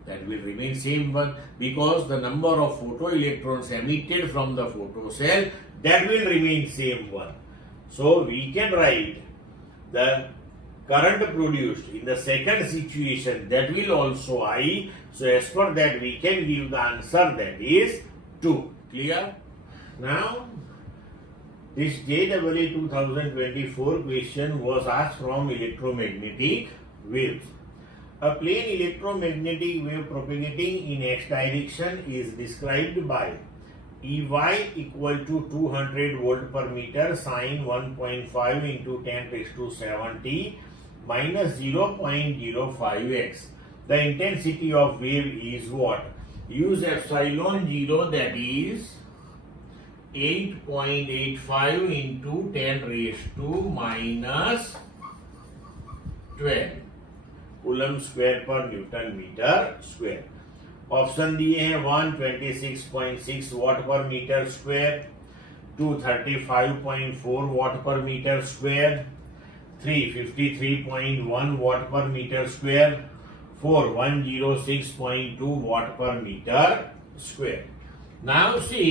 that will remain same one because the number of photoelectrons emitted from the photocell that will remain same one. So we can write the current produced in the second situation that will also I. So as per that we can give the answer that is 2. Clear? Now, this JEE 2024 question was asked from electromagnetic waves. A plane electromagnetic wave propagating in x direction is described by EY equal to 200 volt per meter sine 1.5 into 10 raised to 7t minus 0.05x. The intensity of wave is what? Use epsilon 0, that is 8.85 into 10 raised to minus 12 coulomb square पर न्यूटन मीटर स्क्वायर. ऑप्शन दिए हैं 126.6 वाट पर मीटर स्क्वायर, 235.4 वाट पर मीटर स्क्वायर, 353.1 वाट पर मीटर स्क्वायर, 106.2 वाट पर metre square. Now see,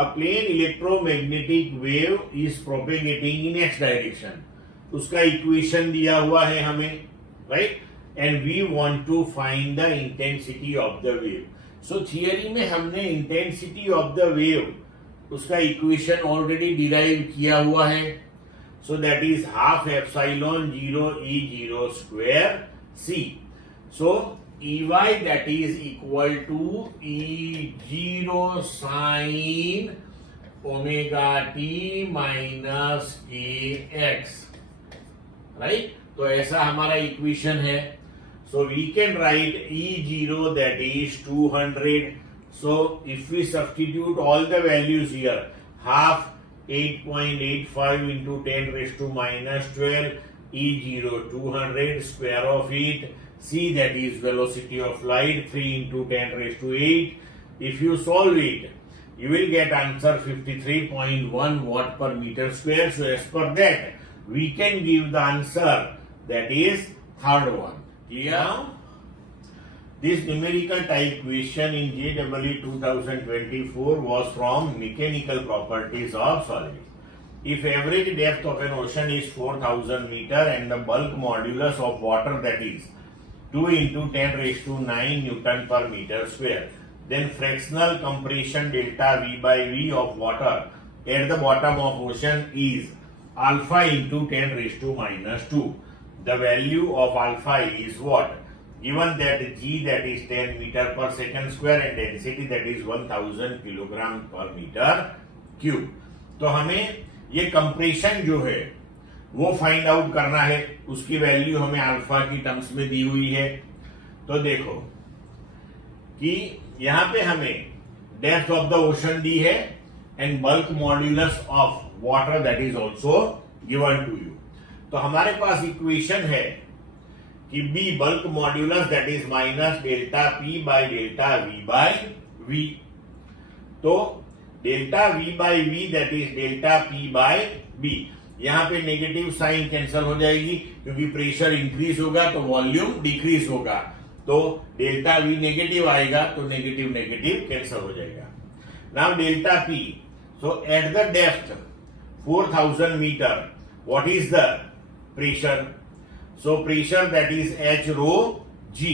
a plane electromagnetic wave is propagating in x direction. उसका इक्वेशन दिया हुआ है हमें, right, and we want to find the intensity of the wave. So theory में हमने इंटेंसिटी ऑफ द वेव उसका इक्वेशन ऑलरेडी डिराइव किया हुआ है. So that is half epsilon 0 E0 square C. So EY that is equal to E0 sin omega t minus kx, right? तो ऐसा हमारा इक्वेशन है. So we can write E0 that is 200. So if we substitute all the values here, half 8.85 into 10 raised to minus 12, E0 200, square of it, C, that is velocity of light, 3 into 10 raised to 8. If you solve it, you will get answer 53.1 watt per meter square. So as per that, we can give the answer that is third one. Clear? This numerical type question in JEE 2024 was from mechanical properties of solids. If average depth of an ocean is 4000 meter and the bulk modulus of water that is 2 into 10 raised to 9 Newton per meter square, then fractional compression delta V by V of water at the bottom of ocean is alpha into 10 raised to minus 2. The value of alpha is what? Given that G, that is 10 meter per second square, and density that is 1000 kilogram per meter cube. तो हमें ये कंप्रेशन जो है वो फाइंड आउट करना है, उसकी वैल्यू हमें अल्फा की टर्म्स में दी हुई है। तो देखो कि यहां पे हमें डेप्थ ऑफ द ओशन दी है and bulk modulus of water that is also given to you. तो हमारे पास इक्वेशन है कि B bulk modulus that is minus delta P by delta V by V. तो delta V by V that is delta P by B. यहां पे नेगेटिव साइन कैंसिल हो जाएगी क्योंकि प्रेशर इंक्रीज होगा तो वॉल्यूम डिक्रीज होगा, तो डेल्टा वी नेगेटिव आएगा तो नेगेटिव नेगेटिव कैंसिल हो जाएगा। Now delta P, so at the depth 4000 metre what is the pressure? So pressure that is H rho G.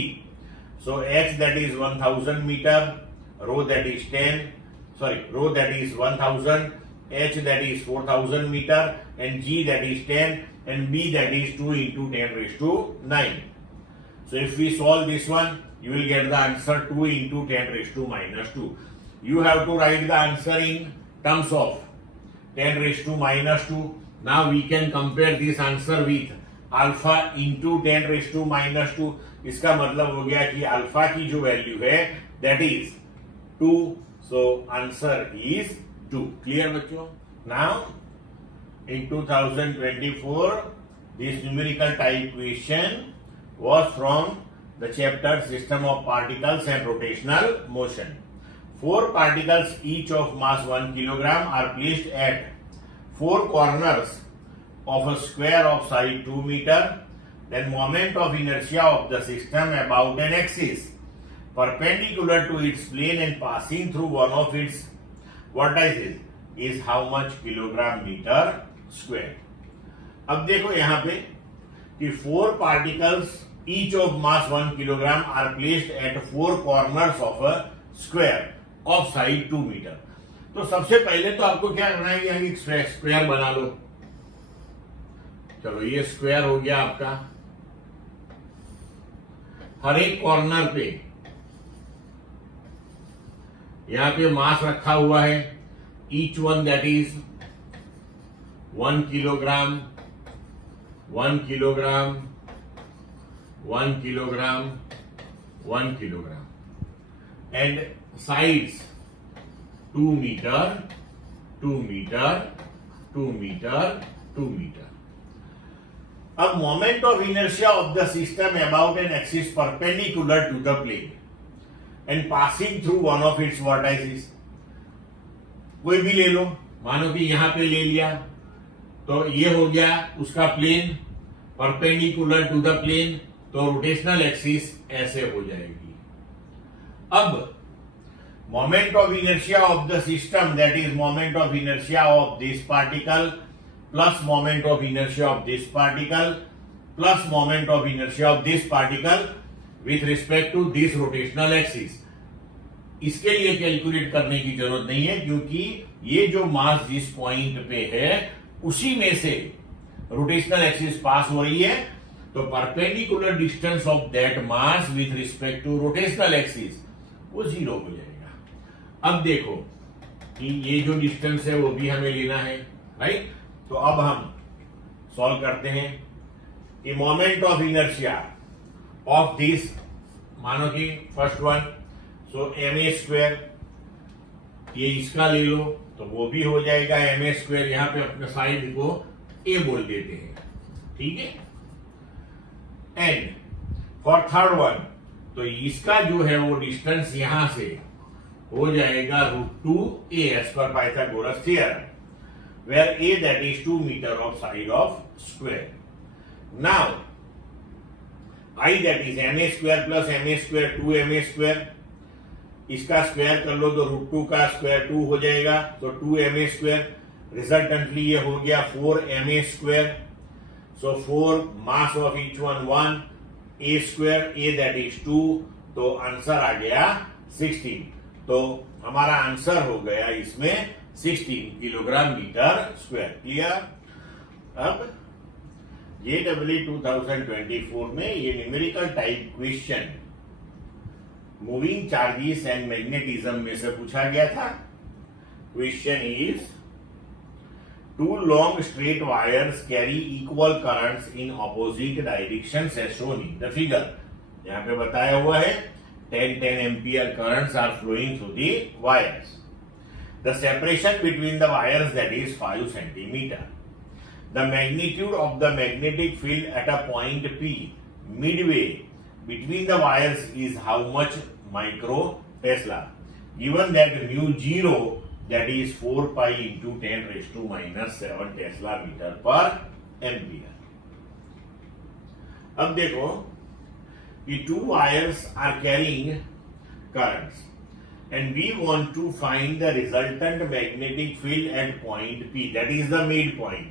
So H that is 1000 meter, rho that is 1000, H that is 4000 meter and G that is 10 and B that is 2 into 10 raised to 9. So if we solve this one, you will get the answer 2 into 10 raised to minus 2. You have to write the answer in terms of 10 raised to minus 2. Now we can compare this answer with alpha into 10 raise to minus 2। इसका मतलब हो गया कि अल्फा की जो वैल्यू है that is 2, so answer is 2। Clear बच्चों? Now in 2024 this numerical type question was from the chapter system of particles and rotational motion. 4 particles each of mass 1 kilogram are placed at 4 corners of a square of side 2 meter, then moment of inertia of the system about an axis perpendicular to its plane and passing through one of its vertices is how much kilogram meter square। अब देखो यहां पे कि 4 particles each of mass 1 kilogram are placed at 4 corners of a square of side 2 meter। तो सबसे पहले तो आपको क्या करना है, यहां एक स्क्वायर बना लो। चलो ये स्क्वायर हो गया आपका। हर एक कॉर्नर पे यहां पे मास रखा हुआ है, each one that is 1 kilogram, 1 kilogram, 1 kilogram, 1 kilogram and sides 2 metre, 2 metre, 2 metre, 2 metre. अब moment of inertia of the system about an axis perpendicular to the plane and passing through one of its vertices. कोई भी ले लो, मानो कि यहां पे ले लिया तो ये हो गया उसका plane, perpendicular to the plane, तो रोटेशनल एक्सिस ऐसे हो जाएगी। अब moment of inertia of the system that is moment of inertia of this particle plus moment of inertia of this particle plus moment of inertia of this particle with respect to this rotational axis। इसके लिए कैलकुलेट करने की जरूरत नहीं है क्योंकि ये जो मास जिस पॉइंट पे है उसी में से रोटेशनल एक्सिस पास हो रही है, तो perpendicular distance of that mass with respect to rotational axis वो 0 हो जाएगा। अब देखो कि ये जो डिस्टेंस है वो भी हमें लेना है, राइट? तो अब हम सॉल्व करते हैं कि moment of inertia of this, मानो कि फर्स्ट वन, सो ma स्क्वायर, ये इसका ले लो तो वो भी हो जाएगा ma स्क्वायर। यहां पे अपने साइड को a बोल देते हैं, ठीक है? एंड फॉर थर्ड वन, तो इसका जो है वो डिस्टेंस यहां से हो जाएगा √2a एज पर Pythagoras theorem, where a that is 2 meter of side of square. Now I that is ma square plus ma square 2ma square, इसका स्क्वायर कर लो तो √2 का स्क्वायर 2 हो जाएगा, तो 2ma square, रिजल्टेंटली ये हो गया 4ma square। So 4 mass of each one 1, a square, a that is 2, तो आंसर आ गया 16। तो हमारा आंसर हो गया इसमें 16 किलोग्राम मीटर स्क्वायर। क्लियर? अब JEE 2024 में ये numerical type question moving charges and magnetism में से पूछा गया था। Question is two long straight wires carry equal currents in opposite directions as shown in the figure. यहाँ पे बताया हुआ है 10 ampere currents are flowing through the wires. The separation between the wires, that is 5 centimeter. The magnitude of the magnetic field at a point P midway between the wires is how much micro Tesla? Given that mu 0, that is 4 pi into 10 raised to minus 7 Tesla meter per ampere. अब देखो कि two wires are carrying currents and we want to find the resultant magnetic field at point P, that is the midpoint.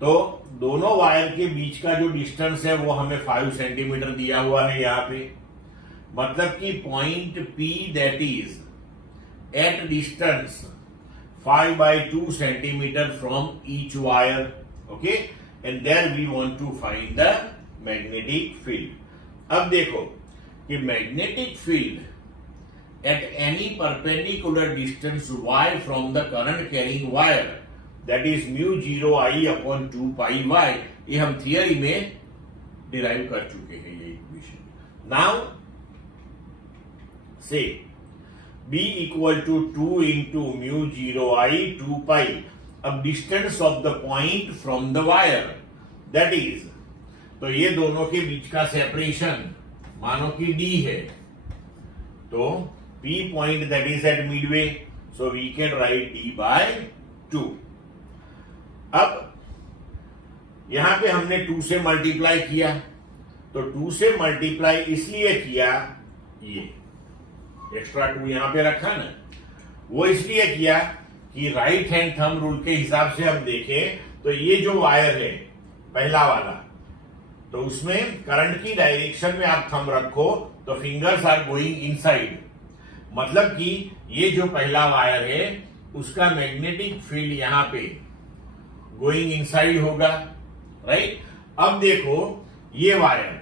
तो दोनों वायर के बीच का जो डिस्टेंस है वो हमें 5 सेंटीमीटर दिया हुआ है यहाँ पे, मतलब कि point P that is at distance 5/2 centimetre from each wire, okay, and there we want to find the magnetic field. अब देखो कि magnetic field at any perpendicular distance y from the current carrying wire, that is mu 0 I upon 2 pi y, ये हम थियरी में डिराइव कर चुके हैं ये equation. Now say b equal to 2 into mu 0 I 2 pi. अब distance of the point from the wire, that is, तो ये दोनों के बीच का सेपरेशन मानो कि d है, तो p point that is at midway, so we can write d/2. अब यहां पे हमने 2 से मल्टीप्लाई किया, तो 2 से मल्टीप्लाई इसलिए किया, ये एक्स्ट्रा 2 यहां पे रखा ना, वो इसलिए किया कि राइट हैंड थंब रूल के हिसाब से हम देखें तो ये जो वायर है पहला वाला, तो उसमें करंट की डायरेक्शन में आप थंब रखो तो फिंगर्स आर गोइंग इनसाइड, मतलब कि ये जो पहला वायर है उसका मैग्नेटिक फील्ड यहां पे गोइंग इनसाइड होगा, राइट. अब देखो ये वायर,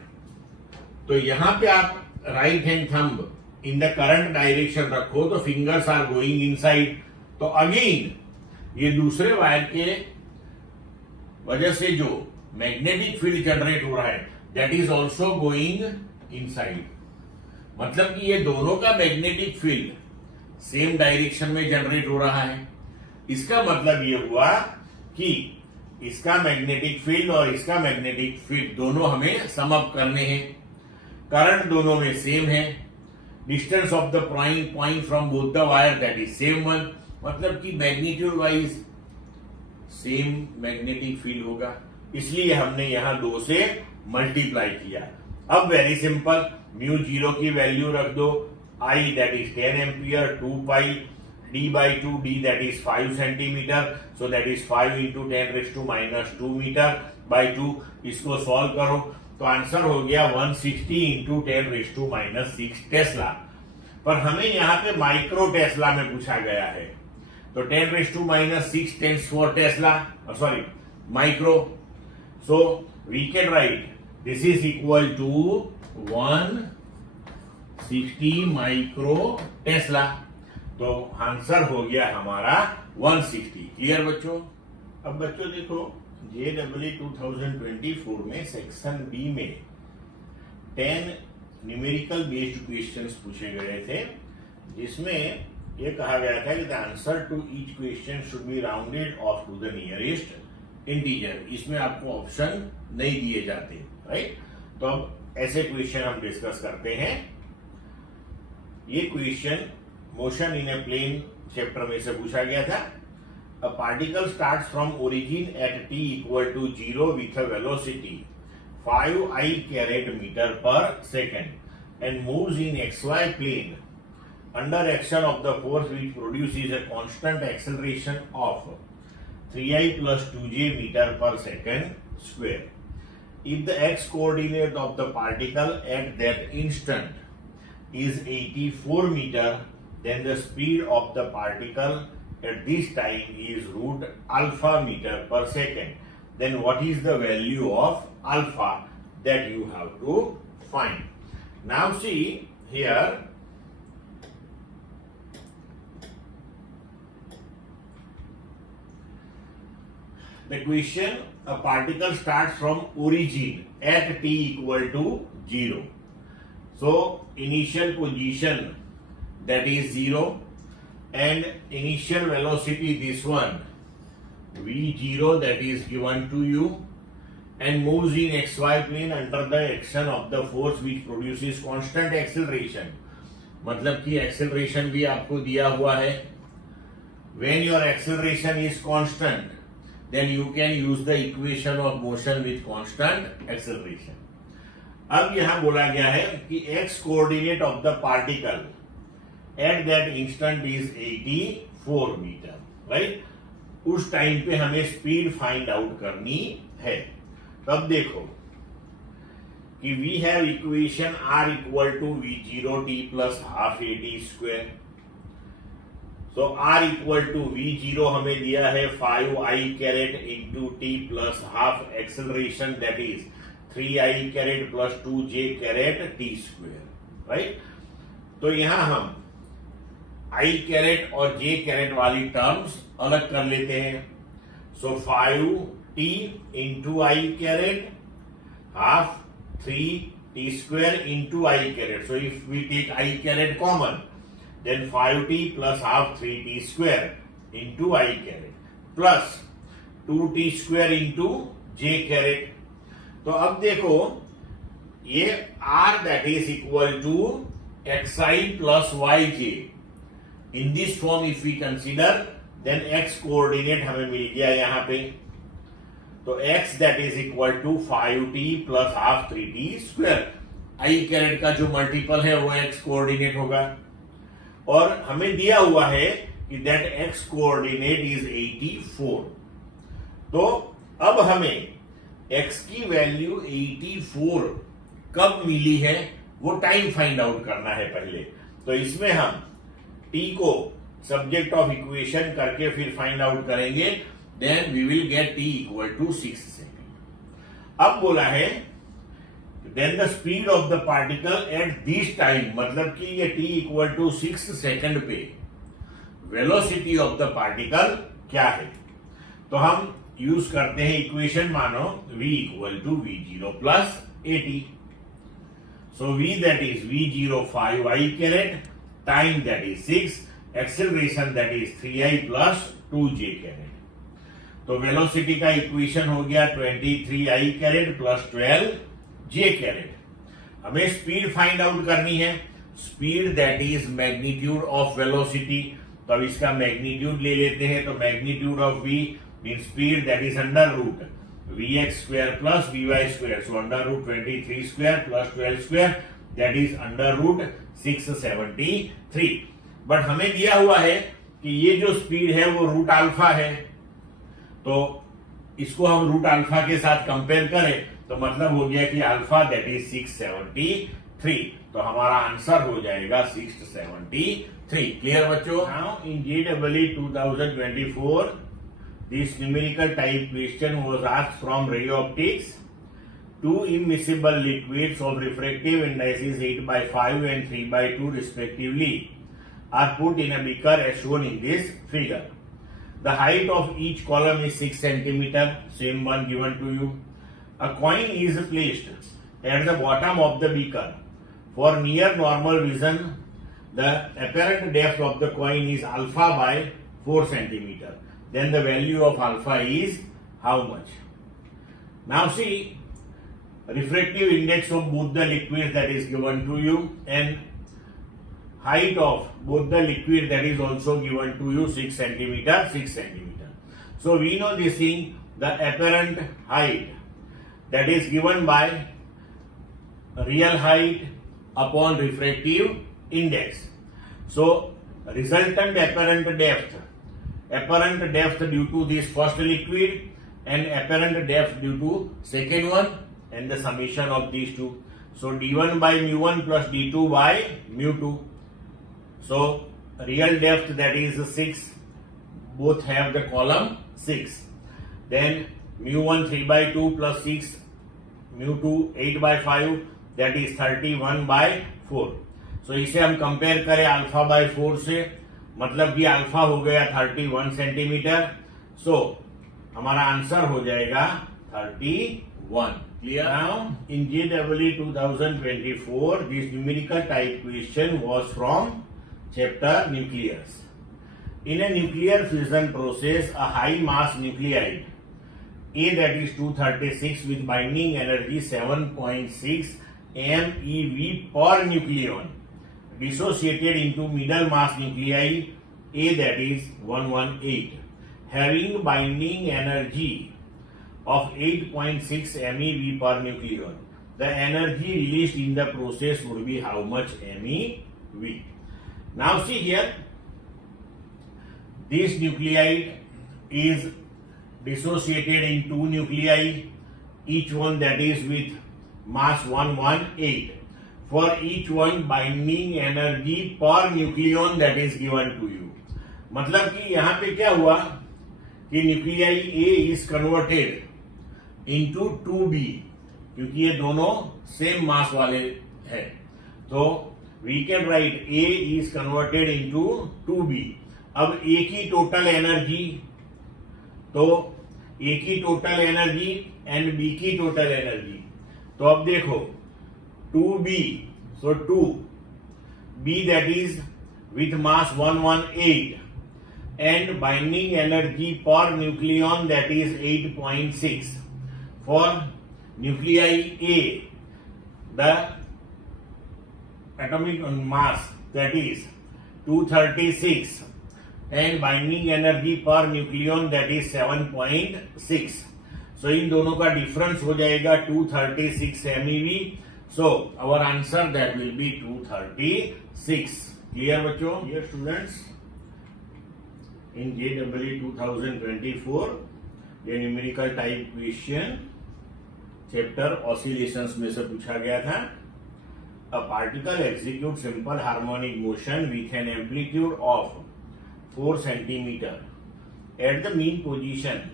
तो यहां पे आप right hand thumb in the current direction रखो तो फिंगर्स आर गोइंग इनसाइड, तो अगेन ये दूसरे वायर के वजह से जो मैग्नेटिक फील्ड जनरेट हो रहा है that is also going inside, मतलब कि ये दोनों का मैग्नेटिक फील्ड सेम डायरेक्शन में जनरेट हो रहा है. इसका मतलब ये हुआ कि इसका मैग्नेटिक फील्ड और इसका मैग्नेटिक फील्ड दोनों हमें सम अप करने हैं. करंट दोनों में सेम है, distance of the point from both the wire that is same one, मतलब कि magnitude wise same magnetic field होगा, इसलिए हमने यहां 2 से मल्टीप्लाई किया. अब वेरी सिंपल, म्यू 0 की वैल्यू रख दो, I that is 10 ampere, 2 pi d/2, d that is 5 centimeter, so that is 5 into 10 raised to minus 2 meter by 2. इसको सॉल्व करो तो आंसर हो गया 160 into 10 raised to minus 6 Tesla. पर हमें यहाँ पे माइक्रो टेस्ला में पूछा गया है, तो 10 raised to minus 6 tends for Tesla, sorry micro, so we can write this is equal to 160 micro Tesla. तो आंसर हो गया हमारा 160. क्लियर बच्चों? अब बच्चों देखो JEE 2024 में सेक्शन बी में 10 न्यूमेरिकल बेस्ड क्वेश्चंस पूछे गए थे, जिसमें यह कहा गया था कि the answer to each question should be rounded off to the nearest integer. इसमें आपको ऑप्शन नहीं दिए जाते, राइट. तो अब ऐसे क्वेश्चन हम डिस्कस करते हैं. ये question motion in a plane chapter में से पूछा गया था. A particle starts from origin at t equal to 0 with a velocity 5 I caret metre per second and moves in xy plane under action of the force which produces a constant acceleration of 3I plus 2j metre per second square. If the x coordinate of the particle at that instant is 84 meter, then the speed of the particle at this time is root alpha meter per second. Then what is the value of alpha that you have to find? Now see here, The question, a particle starts from origin at t equal to 0. So initial position that is 0 and initial velocity this one v0 that is given to you and moves in xy plane under the action of the force which produces constant acceleration. मतलब कि acceleration भी आपको दिया हुआ है. When your acceleration is constant, then you can use the equation of motion with constant acceleration. अब यहां बोला गया है कि x coordinate of the particle at that instant is 84 metre, right? उस टाइम पे हमें स्पीड फाइंड आउट करनी है. तब देखो कि we have equation r equal to v0t plus half at square. So r equal to v0 हमें दिया है 5i caret into t plus half acceleration that is 3i caret plus 2j caret t square, right? तो यहां हम i कैरेट और j कैरेट वाली टर्म्स अलग कर लेते हैं. So 5t into i caret half 3t square into i caret. So if we take I carat common, then 5t plus half 3t square into I caret plus 2t square into j caret. तो अब देखो ये r that is equal to xi plus yj. In this form if we consider, then x coordinate हमें मिल गया यहाँ पे. तो x that is equal to 5t plus half 3t square. I caret का जो मल्टीपल है वो x कोऑर्डिनेट होगा और हमें दिया हुआ है कि दैट x कोऑर्डिनेट इज 84. तो अब हमें x की वैल्यू 84 कब मिली है वो टाइम फाइंड आउट करना है पहले. तो इसमें हम t को सब्जेक्ट ऑफ इक्वेशन करके फिर फाइंड आउट करेंगे. Then we will get t equal to 6 second. अब बोला है then the speed of the particle at this time, मतलब कि ये t equal to 6 सेकेंड पे velocity of the particle क्या है. तो हम यूज करते हैं इक्वेशन, मानो v equal to v0 plus at. So v that is v0 5i caret, time that is 6, acceleration that is 3i plus 2j caret. तो velocity का इक्वेशन हो गया 23i caret plus 12j caret. हमें स्पीड फाइंड आउट करनी है. Speed that is magnitude of velocity. तो अब इसका मैग्नीट्यूड ले लेते हैं. तो magnitude of v mean speed that is under root vx square plus vy square. So under root 23 square plus 12 square that is under root 673. But हमें दिया हुआ है कि ये जो स्पीड है वो रूट अल्फा है. तो इसको हम रूट अल्फा के साथ कंपेयर करें तो मतलब हो गया कि अल्फा दैट इज 673. तो हमारा आंसर हो जाएगा 673. क्लियर बच्चों? Now in JEE 2024 this numerical type question was asked from ray optics. Two immiscible liquids of refractive indices 8/5 and 3/2 respectively are put in a beaker as shown in this figure. The height of each column is 6 centimeter, same one given to you. A coin is placed at the bottom of the beaker. For near normal vision, the apparent depth of the coin is alpha by 4 centimeter. Then the value of alpha is how much? Now see, refractive index of both the liquids that is given to you and height of both the liquid that is also given to you 6 centimeter, 6 centimeter. So we know this thing, the apparent height that is given by real height upon refractive index. So resultant apparent depth due to this first liquid and apparent depth due to second one and the summation of these two. So d1 by mu1 plus d2 by mu2. So real depth that is 6, both have the column 6. Then mu1 3/2 plus 6, mu2 8/5 that is 31/4. So इसे हम कंपेयर करें अल्फा बाय 4 से, मतलब कि अल्फा हो गया 31 सेंटीमीटर. सो हमारा आंसर हो जाएगा 31. Clear? Now, in JEE 2024, this numerical type question was from chapter Nucleus. In a nuclear fission process, a high mass nuclide A, that is 236, with binding energy 7.6 MeV per nucleon, dissociated into middle mass nuclei A, that is 118, having binding energy of 8.6 MeV per nucleon. The energy released in the process would be how much MeV? Now see here, this nuclide is dissociated in two nuclei, each one that is with mass 118. For each one, binding energy per nucleon that is given to you. मतलब कि यहाँ पे क्या हुआ कि nuclei A is converted into 2B, क्योंकि ये दोनों सेम मास वाले हैं, तो we can write A is converted into 2B. अब A की टोटल एनर्जी, तो A की टोटल एनर्जी एंड B की टोटल एनर्जी, तो अब देखो 2B, so 2B that is with mass 118 and binding energy per nucleon that is 8.6. For nuclei A, the atomic mass that is 236 and binding energy per nucleon that is 7.6. So इन दोनों का डिफरेंस हो जाएगा 236 MeV. So our answer that will be 236. Clear बच्चों? Dear students, in JEE 2024 ये numerical type question chapter oscillations में से पूछा गया था. A particle executes simple harmonic motion with an amplitude of 4 centimeter. At the mean position,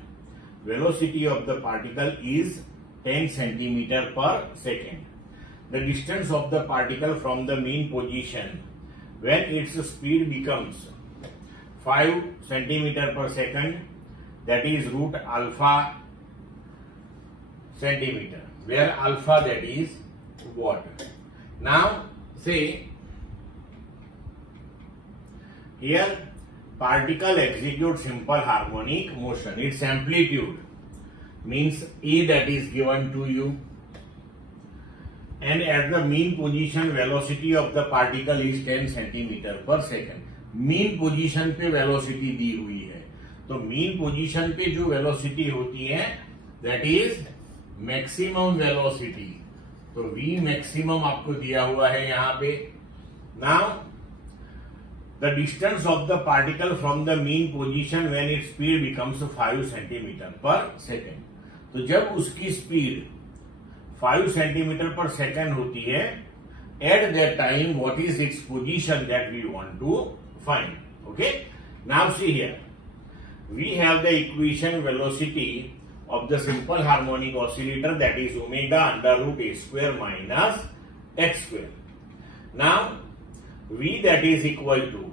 velocity of the particle is 10 centimeter per second. The distance of the particle from the mean position when its speed becomes 5 centimeter per second, that is root alpha centimeter, where alpha that is what. Now say here particle executes simple harmonic motion. Its amplitude means E that is given to you, and at the mean position velocity of the particle is 10 centimeter per second. Mean position पे वेलोसिटी दी हुई है, तो मीन पोजीशन पे जो वेलोसिटी होती है दैट इज मैक्सिमम वेलोसिटी, तो V मैक्सिमम आपको दिया हुआ है यहां पे. Now the distance of the particle from the mean position when its speed becomes 5 centimetre पर सेकेंड. तो जब उसकी स्पीड 5 सेंटीमीटर पर सेकेंड होती है, at that time what is its position that we want to find. Okay, now see here, we have the equation velocity of the simple harmonic oscillator, that is omega under root a square minus x square. Now V that is equal to,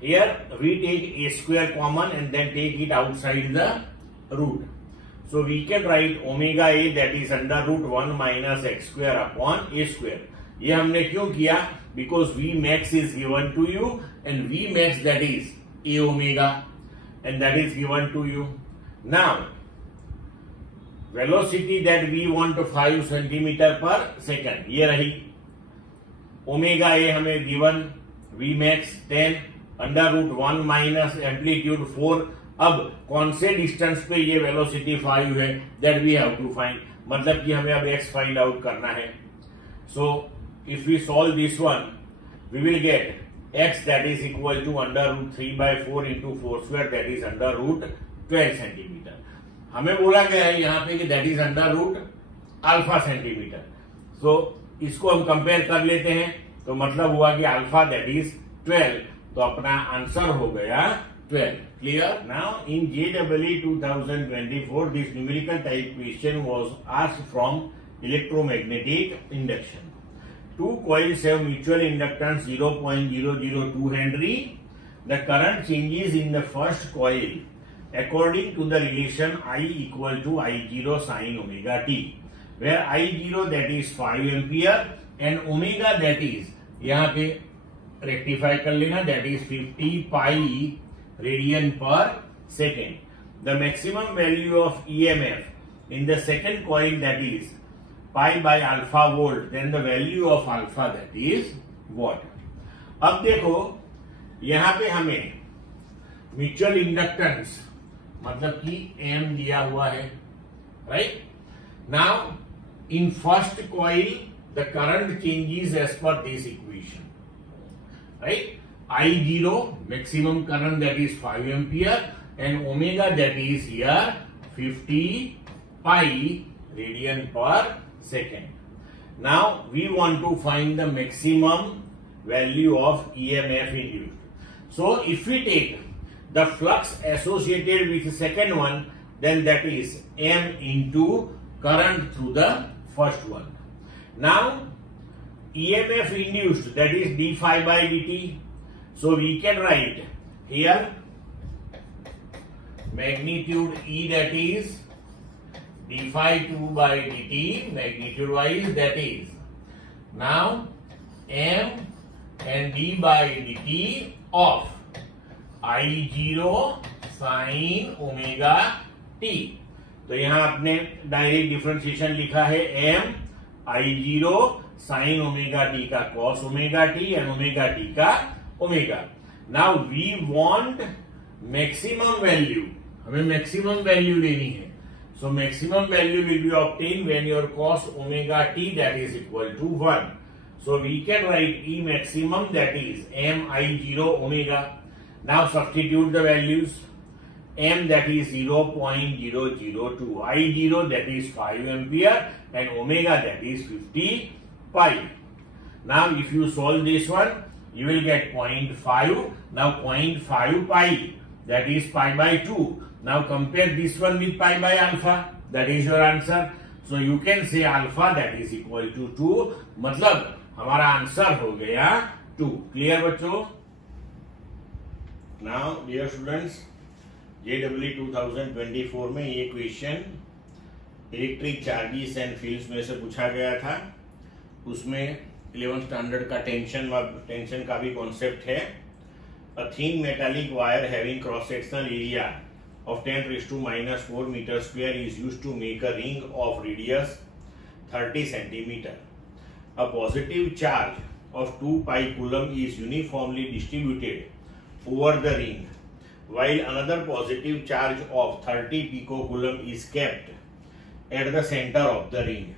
here we take a square common and then take it outside the root, so we can write omega a that is under root 1 minus x square upon a square. ये हमने क्यों किया? Because V max is given to you and V max that is a omega and that is given to you. Now velocity that we want to 5 centimeter per second, ये रही. ओमेगा a हमें given, V max 10 under root 1 minus amplitude 4. अब कौन से डिस्टेंस पे ये वेलोसिटी 5 है that we have to find, मतलब कि हमें अब x फाइंड आउट करना है. सो if we solve this one, we will get x that is equal to under root 3 by 4 into 4 square, that is under root 12 centimeter. हमें बोला गया है यहाँ पे कि that is under root alpha centimeter. So इसको हम कंपेयर कर लेते हैं, तो मतलब हुआ कि alpha that is 12, तो अपना आंसर हो गया 12. Clear? Now in JEE 2024, this numerical type question was asked from electromagnetic induction. Two coils have mutual inductance 0.002 Henry. The current changes in the first coil according to the relation I equal to I0 sin omega t, where I0 that is 5 ampere and omega that is, यहाँ पे रेक्टिफाई कर लेना, that is 50 pi radian per second. The maximum value of EMF in the second coil that is pi by alpha volt, then the value of alpha that is watt. अब देखो यहाँ पे हमें म्यूचुअल इंडक्टेंस मतलब कि M दिया हुआ है, right. Now in first coil the current changes as per this equation, right. I0 maximum current that is 5 ampere and omega that is here 50 pi radian per second. Now we want to find the maximum value of EMF induced. So if we take the flux associated with the second one, then that is M into current through the first one. Now EMF induced that is d phi by dt. So we can write here magnitude E that is d phi 2 by dt, magnitude wise that is now M and d by dt of I0 sin omega t. तो यहां आपने डायरेक्ट डिफरेंशिएशन लिखा है M I0 sin omega t का cos omega t and omega t का omega. Now we want maximum value, हमें maximum value लेनी है. So maximum value will be obtained when your cos omega t that is equal to 1. So we can write E maximum that is M I0 omega. Now substitute the values. M that is 0.002, I0 that is 5 ampere and omega that is 50 pi. Now if you solve this one, you will get 0.5. Now 0.5 pi that is pi by 2. Now compare this one with pi by alpha, that is your answer. So you can say alpha that is equal to 2. मतलब हमारा आंसर हो गया 2. क्लियर बच्चों? Now dear students, JEE 2024 में ये question electric charges and fields में से पूछा गया था. उसमें 11th स्टैंडर्ड का टेंशन का भी कॉन्सेप्ट है. A thin metallic wire having cross sectional area of 10⁻⁻⁴ meter square is used to make a ring of radius 30 centimeter. A positive charge of 2 pi coulomb is uniformly distributed over the ring, while another positive charge of 30 picocoulomb is kept at the center of the ring.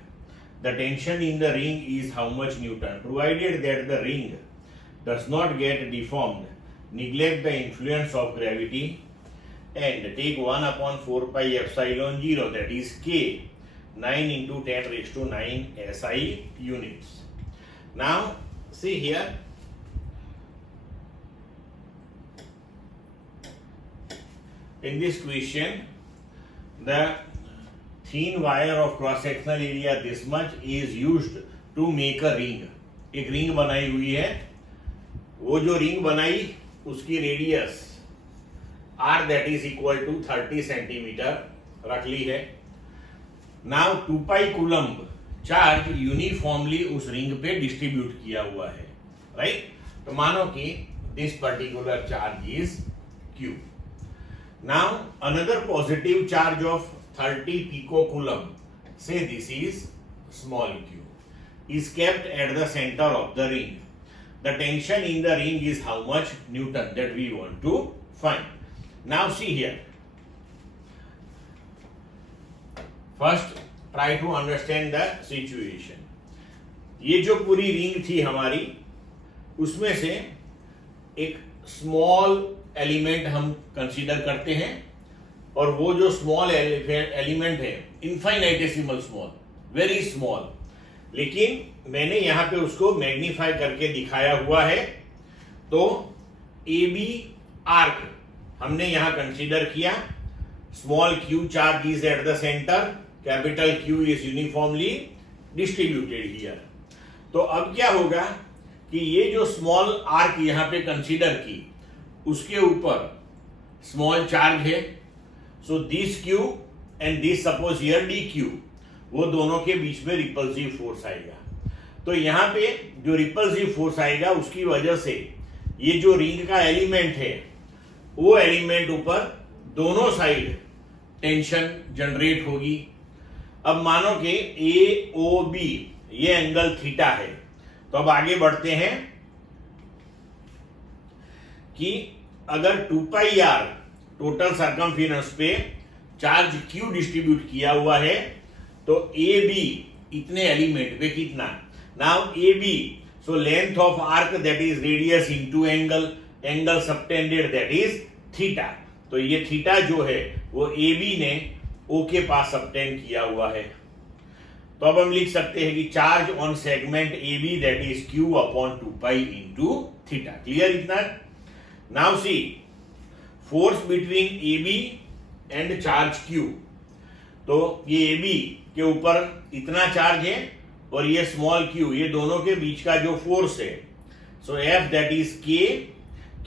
The tension in the ring is how much Newton? Provided that the ring does not get deformed, neglect the influence of gravity and take 1/4 pi epsilon 0 that is K 9 into 10⁹ SI units. Now see here, in this question the thin wire of cross sectional area this much is used to make a ring. एक रिंग बनाई हुई है, वो जो रिंग बनाई उसकी radius r that is equal to 30 centimetre रख ली है. नाउ 2 पाई कूलम्ब चार्ज यूनिफॉर्मली उस रिंग पे डिस्ट्रीब्यूट किया हुआ है, राइट. तो मानो कि this particular charge is Q. Now another positive charge of 30 picocoulomb, say this is small q, is kept at the center of the ring. The tension in the ring is how much Newton that we want to find. Now see here. First try to understand the situation. ये जो पूरी रिंग थी हमारी, उसमें से एक स्मॉल एलिमेंट हम कंसीडर करते हैं और वो जो स्मॉल एलिमेंट है इनफाइनाइटेसिमल स्मॉल, वेरी स्मॉल, लेकिन मैंने यहां पे उसको मैग्नीफाई करके दिखाया हुआ है. तो ए बी आर्क हमने यहां कंसीडर किया. Small Q charge is at the centre, capital Q is uniformly distributed here. तो अब क्या होगा कि ये जो स्मॉल आर्क यहां पे कंसीडर की, उसके ऊपर स्मॉल चार्ज है so this Q and this suppose here DQ, वो दोनों के बीच में रिपल्सिव फोर्स आएगा। तो यहाँ पे जो रिपल्सिव फोर्स आएगा उसकी वजह से ये जो रिंग का एलिमेंट है वो एलिमेंट ऊपर दोनों साइड टेंशन जनरेट होगी। अब मानो कि AOB ये एंगल थीटा है, तो अब आगे बढ़ते हैं कि अगर 2πr टोटल सर्कमफेरेंस पे चार्ज Q डिस्ट्रीब्यूट किया हुआ है तो AB इतने एलिमेंट पे कितना, now AB, so length of arc that is radius into angle subtended that is theta. तो ये थीटा जो है वो AB ने O के पास सबटेंड किया हुआ है। तो अब हम लिख सकते हैं कि charge on segment AB that is Q upon 2π into theta. Clear इतना? Now see force between AB and charge Q। तो ये AB के ऊपर इतना चार्ज है और ये स्मॉल q, ये दोनों के बीच का जो फोर्स है, so F that is K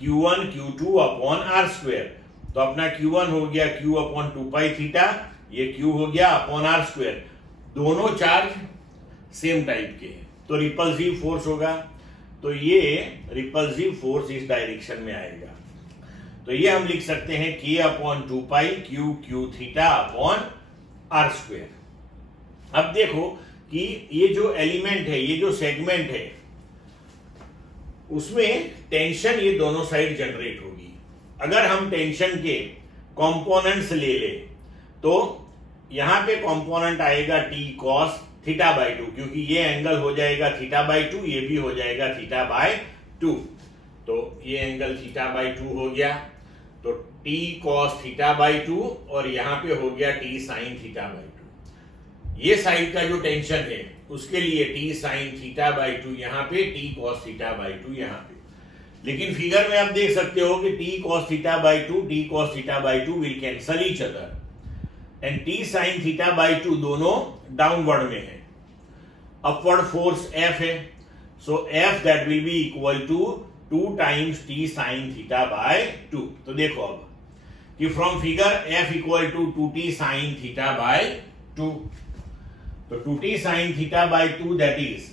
Q1 Q2 upon R square. तो अपना Q1 हो गया Q अपॉन 2π थीटा, ये Q हो गया अपॉन R स्क्वायर। दोनों चार्ज सेम टाइप के हैं तो रिपल्सिव फोर्स होगा। तो ये रिपल्सिव फोर्स इस डायरेक्शन में आएगा। तो ये हम लिख सकते हैं K upon 2π Q theta upon R square. अब देखो कि ये जो एलिमेंट है, ये जो सेगमेंट है, उसमें टेंशन ये दोनों साइड जनरेट होगी। अगर हम टेंशन के कंपोनेंट्स ले ले तो यहां पे कंपोनेंट आएगा T cos थीटा बाई 2, क्योंकि ये एंगल हो जाएगा थीटा बाई 2, ये भी हो जाएगा थीटा बाई 2। तो ये एंगल थीटा बाई 2 हो गया, तो T cos थीटा बाई 2 और यहां पे हो गया T sin थीटा बाई 2। ये साइड का जो टेंशन है उसके लिए T sin थीटा बाई 2 यहाँ पे, T cos थीटा बाई 2 यहाँ पे। लेकिन फिगर में आप देख सकते हो कि T cos theta by 2, T cos theta by 2 will cancel each other and T sin theta by 2 दोनों डाउनवर्ड में है। अपवर्ड फोर्स F है, so F that will be equal to 2 times T sin theta by 2। तो देखो अब कि from figure F equal to 2T sin theta by 2, तो 2T sin theta by 2 that is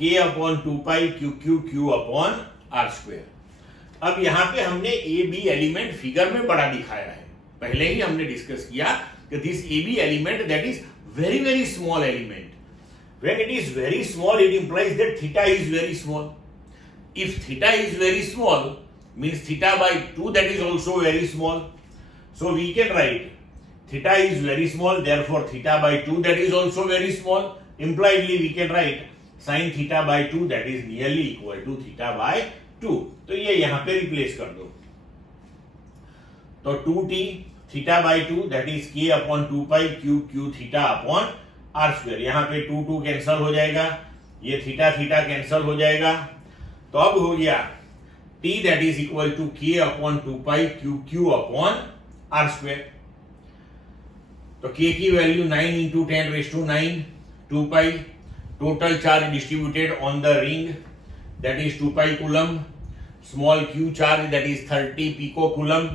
K upon 2π Q upon R square. अब यहां पे हमने AB एलिमेंट फिगर में बड़ा दिखाया है, पहले ही हमने डिस्कस किया कि this AB element that is very very small element. When it is very small, it implies that theta is very small. If theta is very small, means theta by 2 that is also very small. So we can write theta is very small, therefore theta by 2 that is also very small. Impliedly we can write sin theta by 2 that is nearly equal to theta by 2. तो ये यहाँ पे रिप्लेस कर दो, तो 2t theta by 2 that is K upon 2π Q theta upon R square. यहाँ पे 2 कैंसल हो जाएगा, ये थीटा थीटा कैंसल हो जाएगा, तो अब हो गया T that is equal to K upon 2π Q upon R square. तो K की value 9 into 10 raise to 9, 2π total charge distributed on the ring that is 2π coulomb, small q charge that is 30 pico coulomb,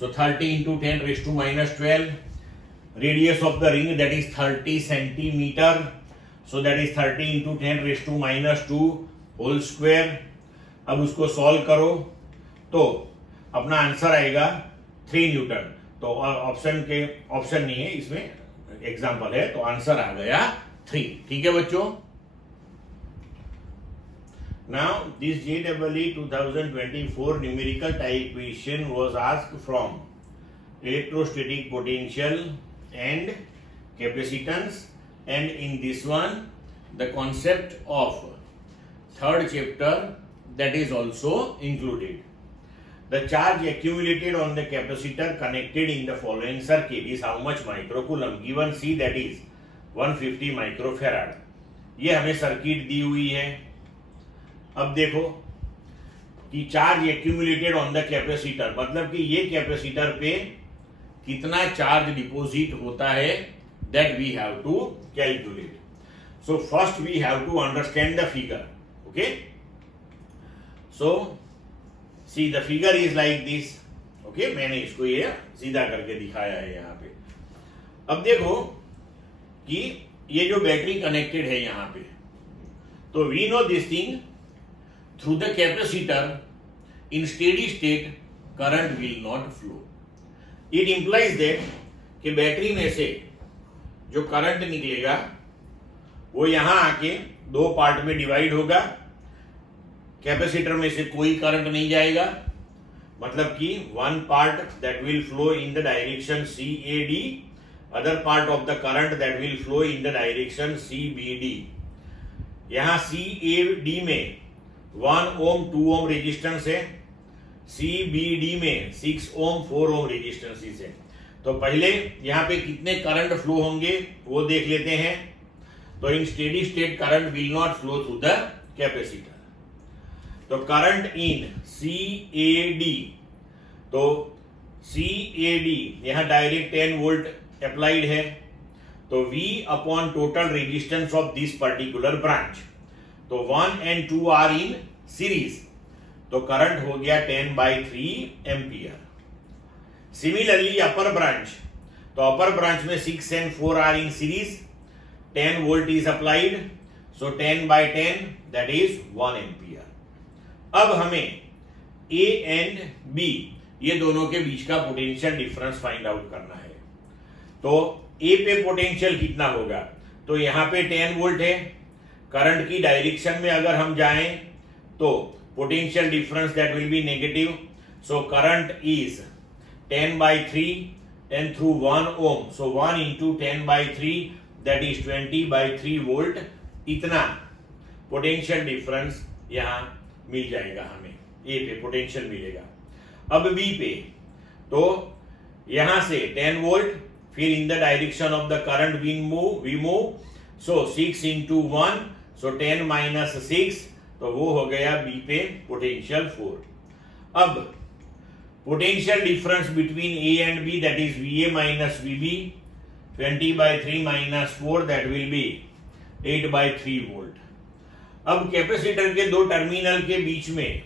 so 30 into 10 raised to minus 12, radius of the ring that is 30 centimeter, so that is 30 into 10 raised to minus 2 whole square। अब उसको सॉल्व करो तो अपना आंसर आएगा 3 न्यूटन। तो ऑप्शन नहीं है इसमें, एग्जांपल है, तो आंसर आ गया 3। ठीक है बच्चों। Now this JEE 2024 numerical type question was asked from electrostatic potential and capacitance, and in this one the concept of third chapter that is also included. The charge accumulated on the capacitor connected in the following circuit is how much microcoulomb? Given C that is 150 microfarad। ये हमें सर्किट दी हुई है। अब देखो कि charge accumulated on the capacitor, मतलब कि ये कैपेसिटर पे कितना चार्ज डिपॉजिट होता है, that we have to calculate. So first we have to understand the figure. Okay, so see the figure is like this. Okay, मैंने इसको ये सीधा करके दिखाया है यहाँ पे। अब देखो कि ये जो बैटरी कनेक्टेड है यहाँ पे, तो we know this thing through the capacitor in steady state current will not flow. It implies that कि बैटरी में से जो करंट निकलेगा वो यहां आके दो पार्ट में डिवाइड होगा। कैपेसिटर में से कोई करंट नहीं जाएगा, मतलब कि one part that will flow in the direction CAD, other part of the current that will flow in the direction CBD। यहां CAD में 1 ओम 2 ओम रेजिस्टेंस है, CBD में 6 ओम 4 ओम रेजिस्टेंस है। तो पहले यहां पे कितने करंट फ्लो होंगे वो देख लेते हैं। तो in steady state current will not flow through the capacitor. तो करंट इन CAD, तो CAD यहां डायरेक्ट 10 वोल्ट अप्लाइड है, तो V अपॉन total resistance of this particular branch, तो 1 and 2 आर इन सीरीज, तो करंट हो गया 10/3 एम्पियर। सिमिलरली अपर ब्रांच, तो अपर ब्रांच में 6 and 4 are in series, 10 volt is applied, so 10/10 that is 1 ampere. अब हमें A एंड B ये दोनों के बीच का पोटेंशियल डिफरेंस फाइंड आउट करना है। तो A पे पोटेंशियल कितना होगा, तो यहां पे 10 वोल्ट है, करंट की डायरेक्शन में अगर हम जाएं तो potential difference that will B negative, so current is 10/3 and through 1 ohm, so 1 into 10/3 that is 20/3 volt. इतना पोटेंशियल डिफरेंस यहां मिल जाएगा हमें, ए पे पोटेंशियल मिलेगा। अब बी पे, तो यहां से 10 वोल्ट, फिर in the direction of the current we move, so 6 into 1, so 10 minus 6, तो वो हो गया बी पे पोटेंशियल 4। अब potential difference between A and B that is VA minus VB, 20/3 minus 4 that will be 8/3 volt. अब कैपेसिटर के दो टर्मिनल के बीच में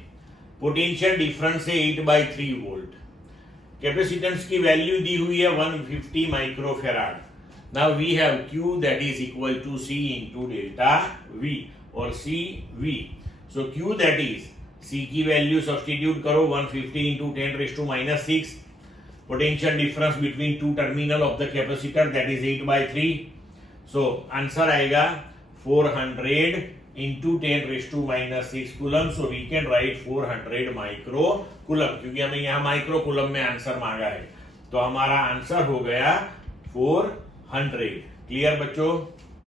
पोटेंशियल डिफरेंस है 8/3 वोल्ट। कैपेसिटेंस की वैल्यू दी हुई है 150 microfarad. Now we have Q that is equal to C into delta V और C V। So Q that is C की वैल्यू सब्स्टिट्यूट करो, 150 into 10⁻⁻⁶। Potential difference between two terminal of the capacitor that is 8/3। So answer आएगा 400 into 10⁻⁻⁶ coulomb. So we can write 400 micro coulomb, क्योंकि हमें यहाँ माइक्रो कूलम में आंसर मांगा है, तो हमारा आंसर हो गया 400। क्लियर बच्चों?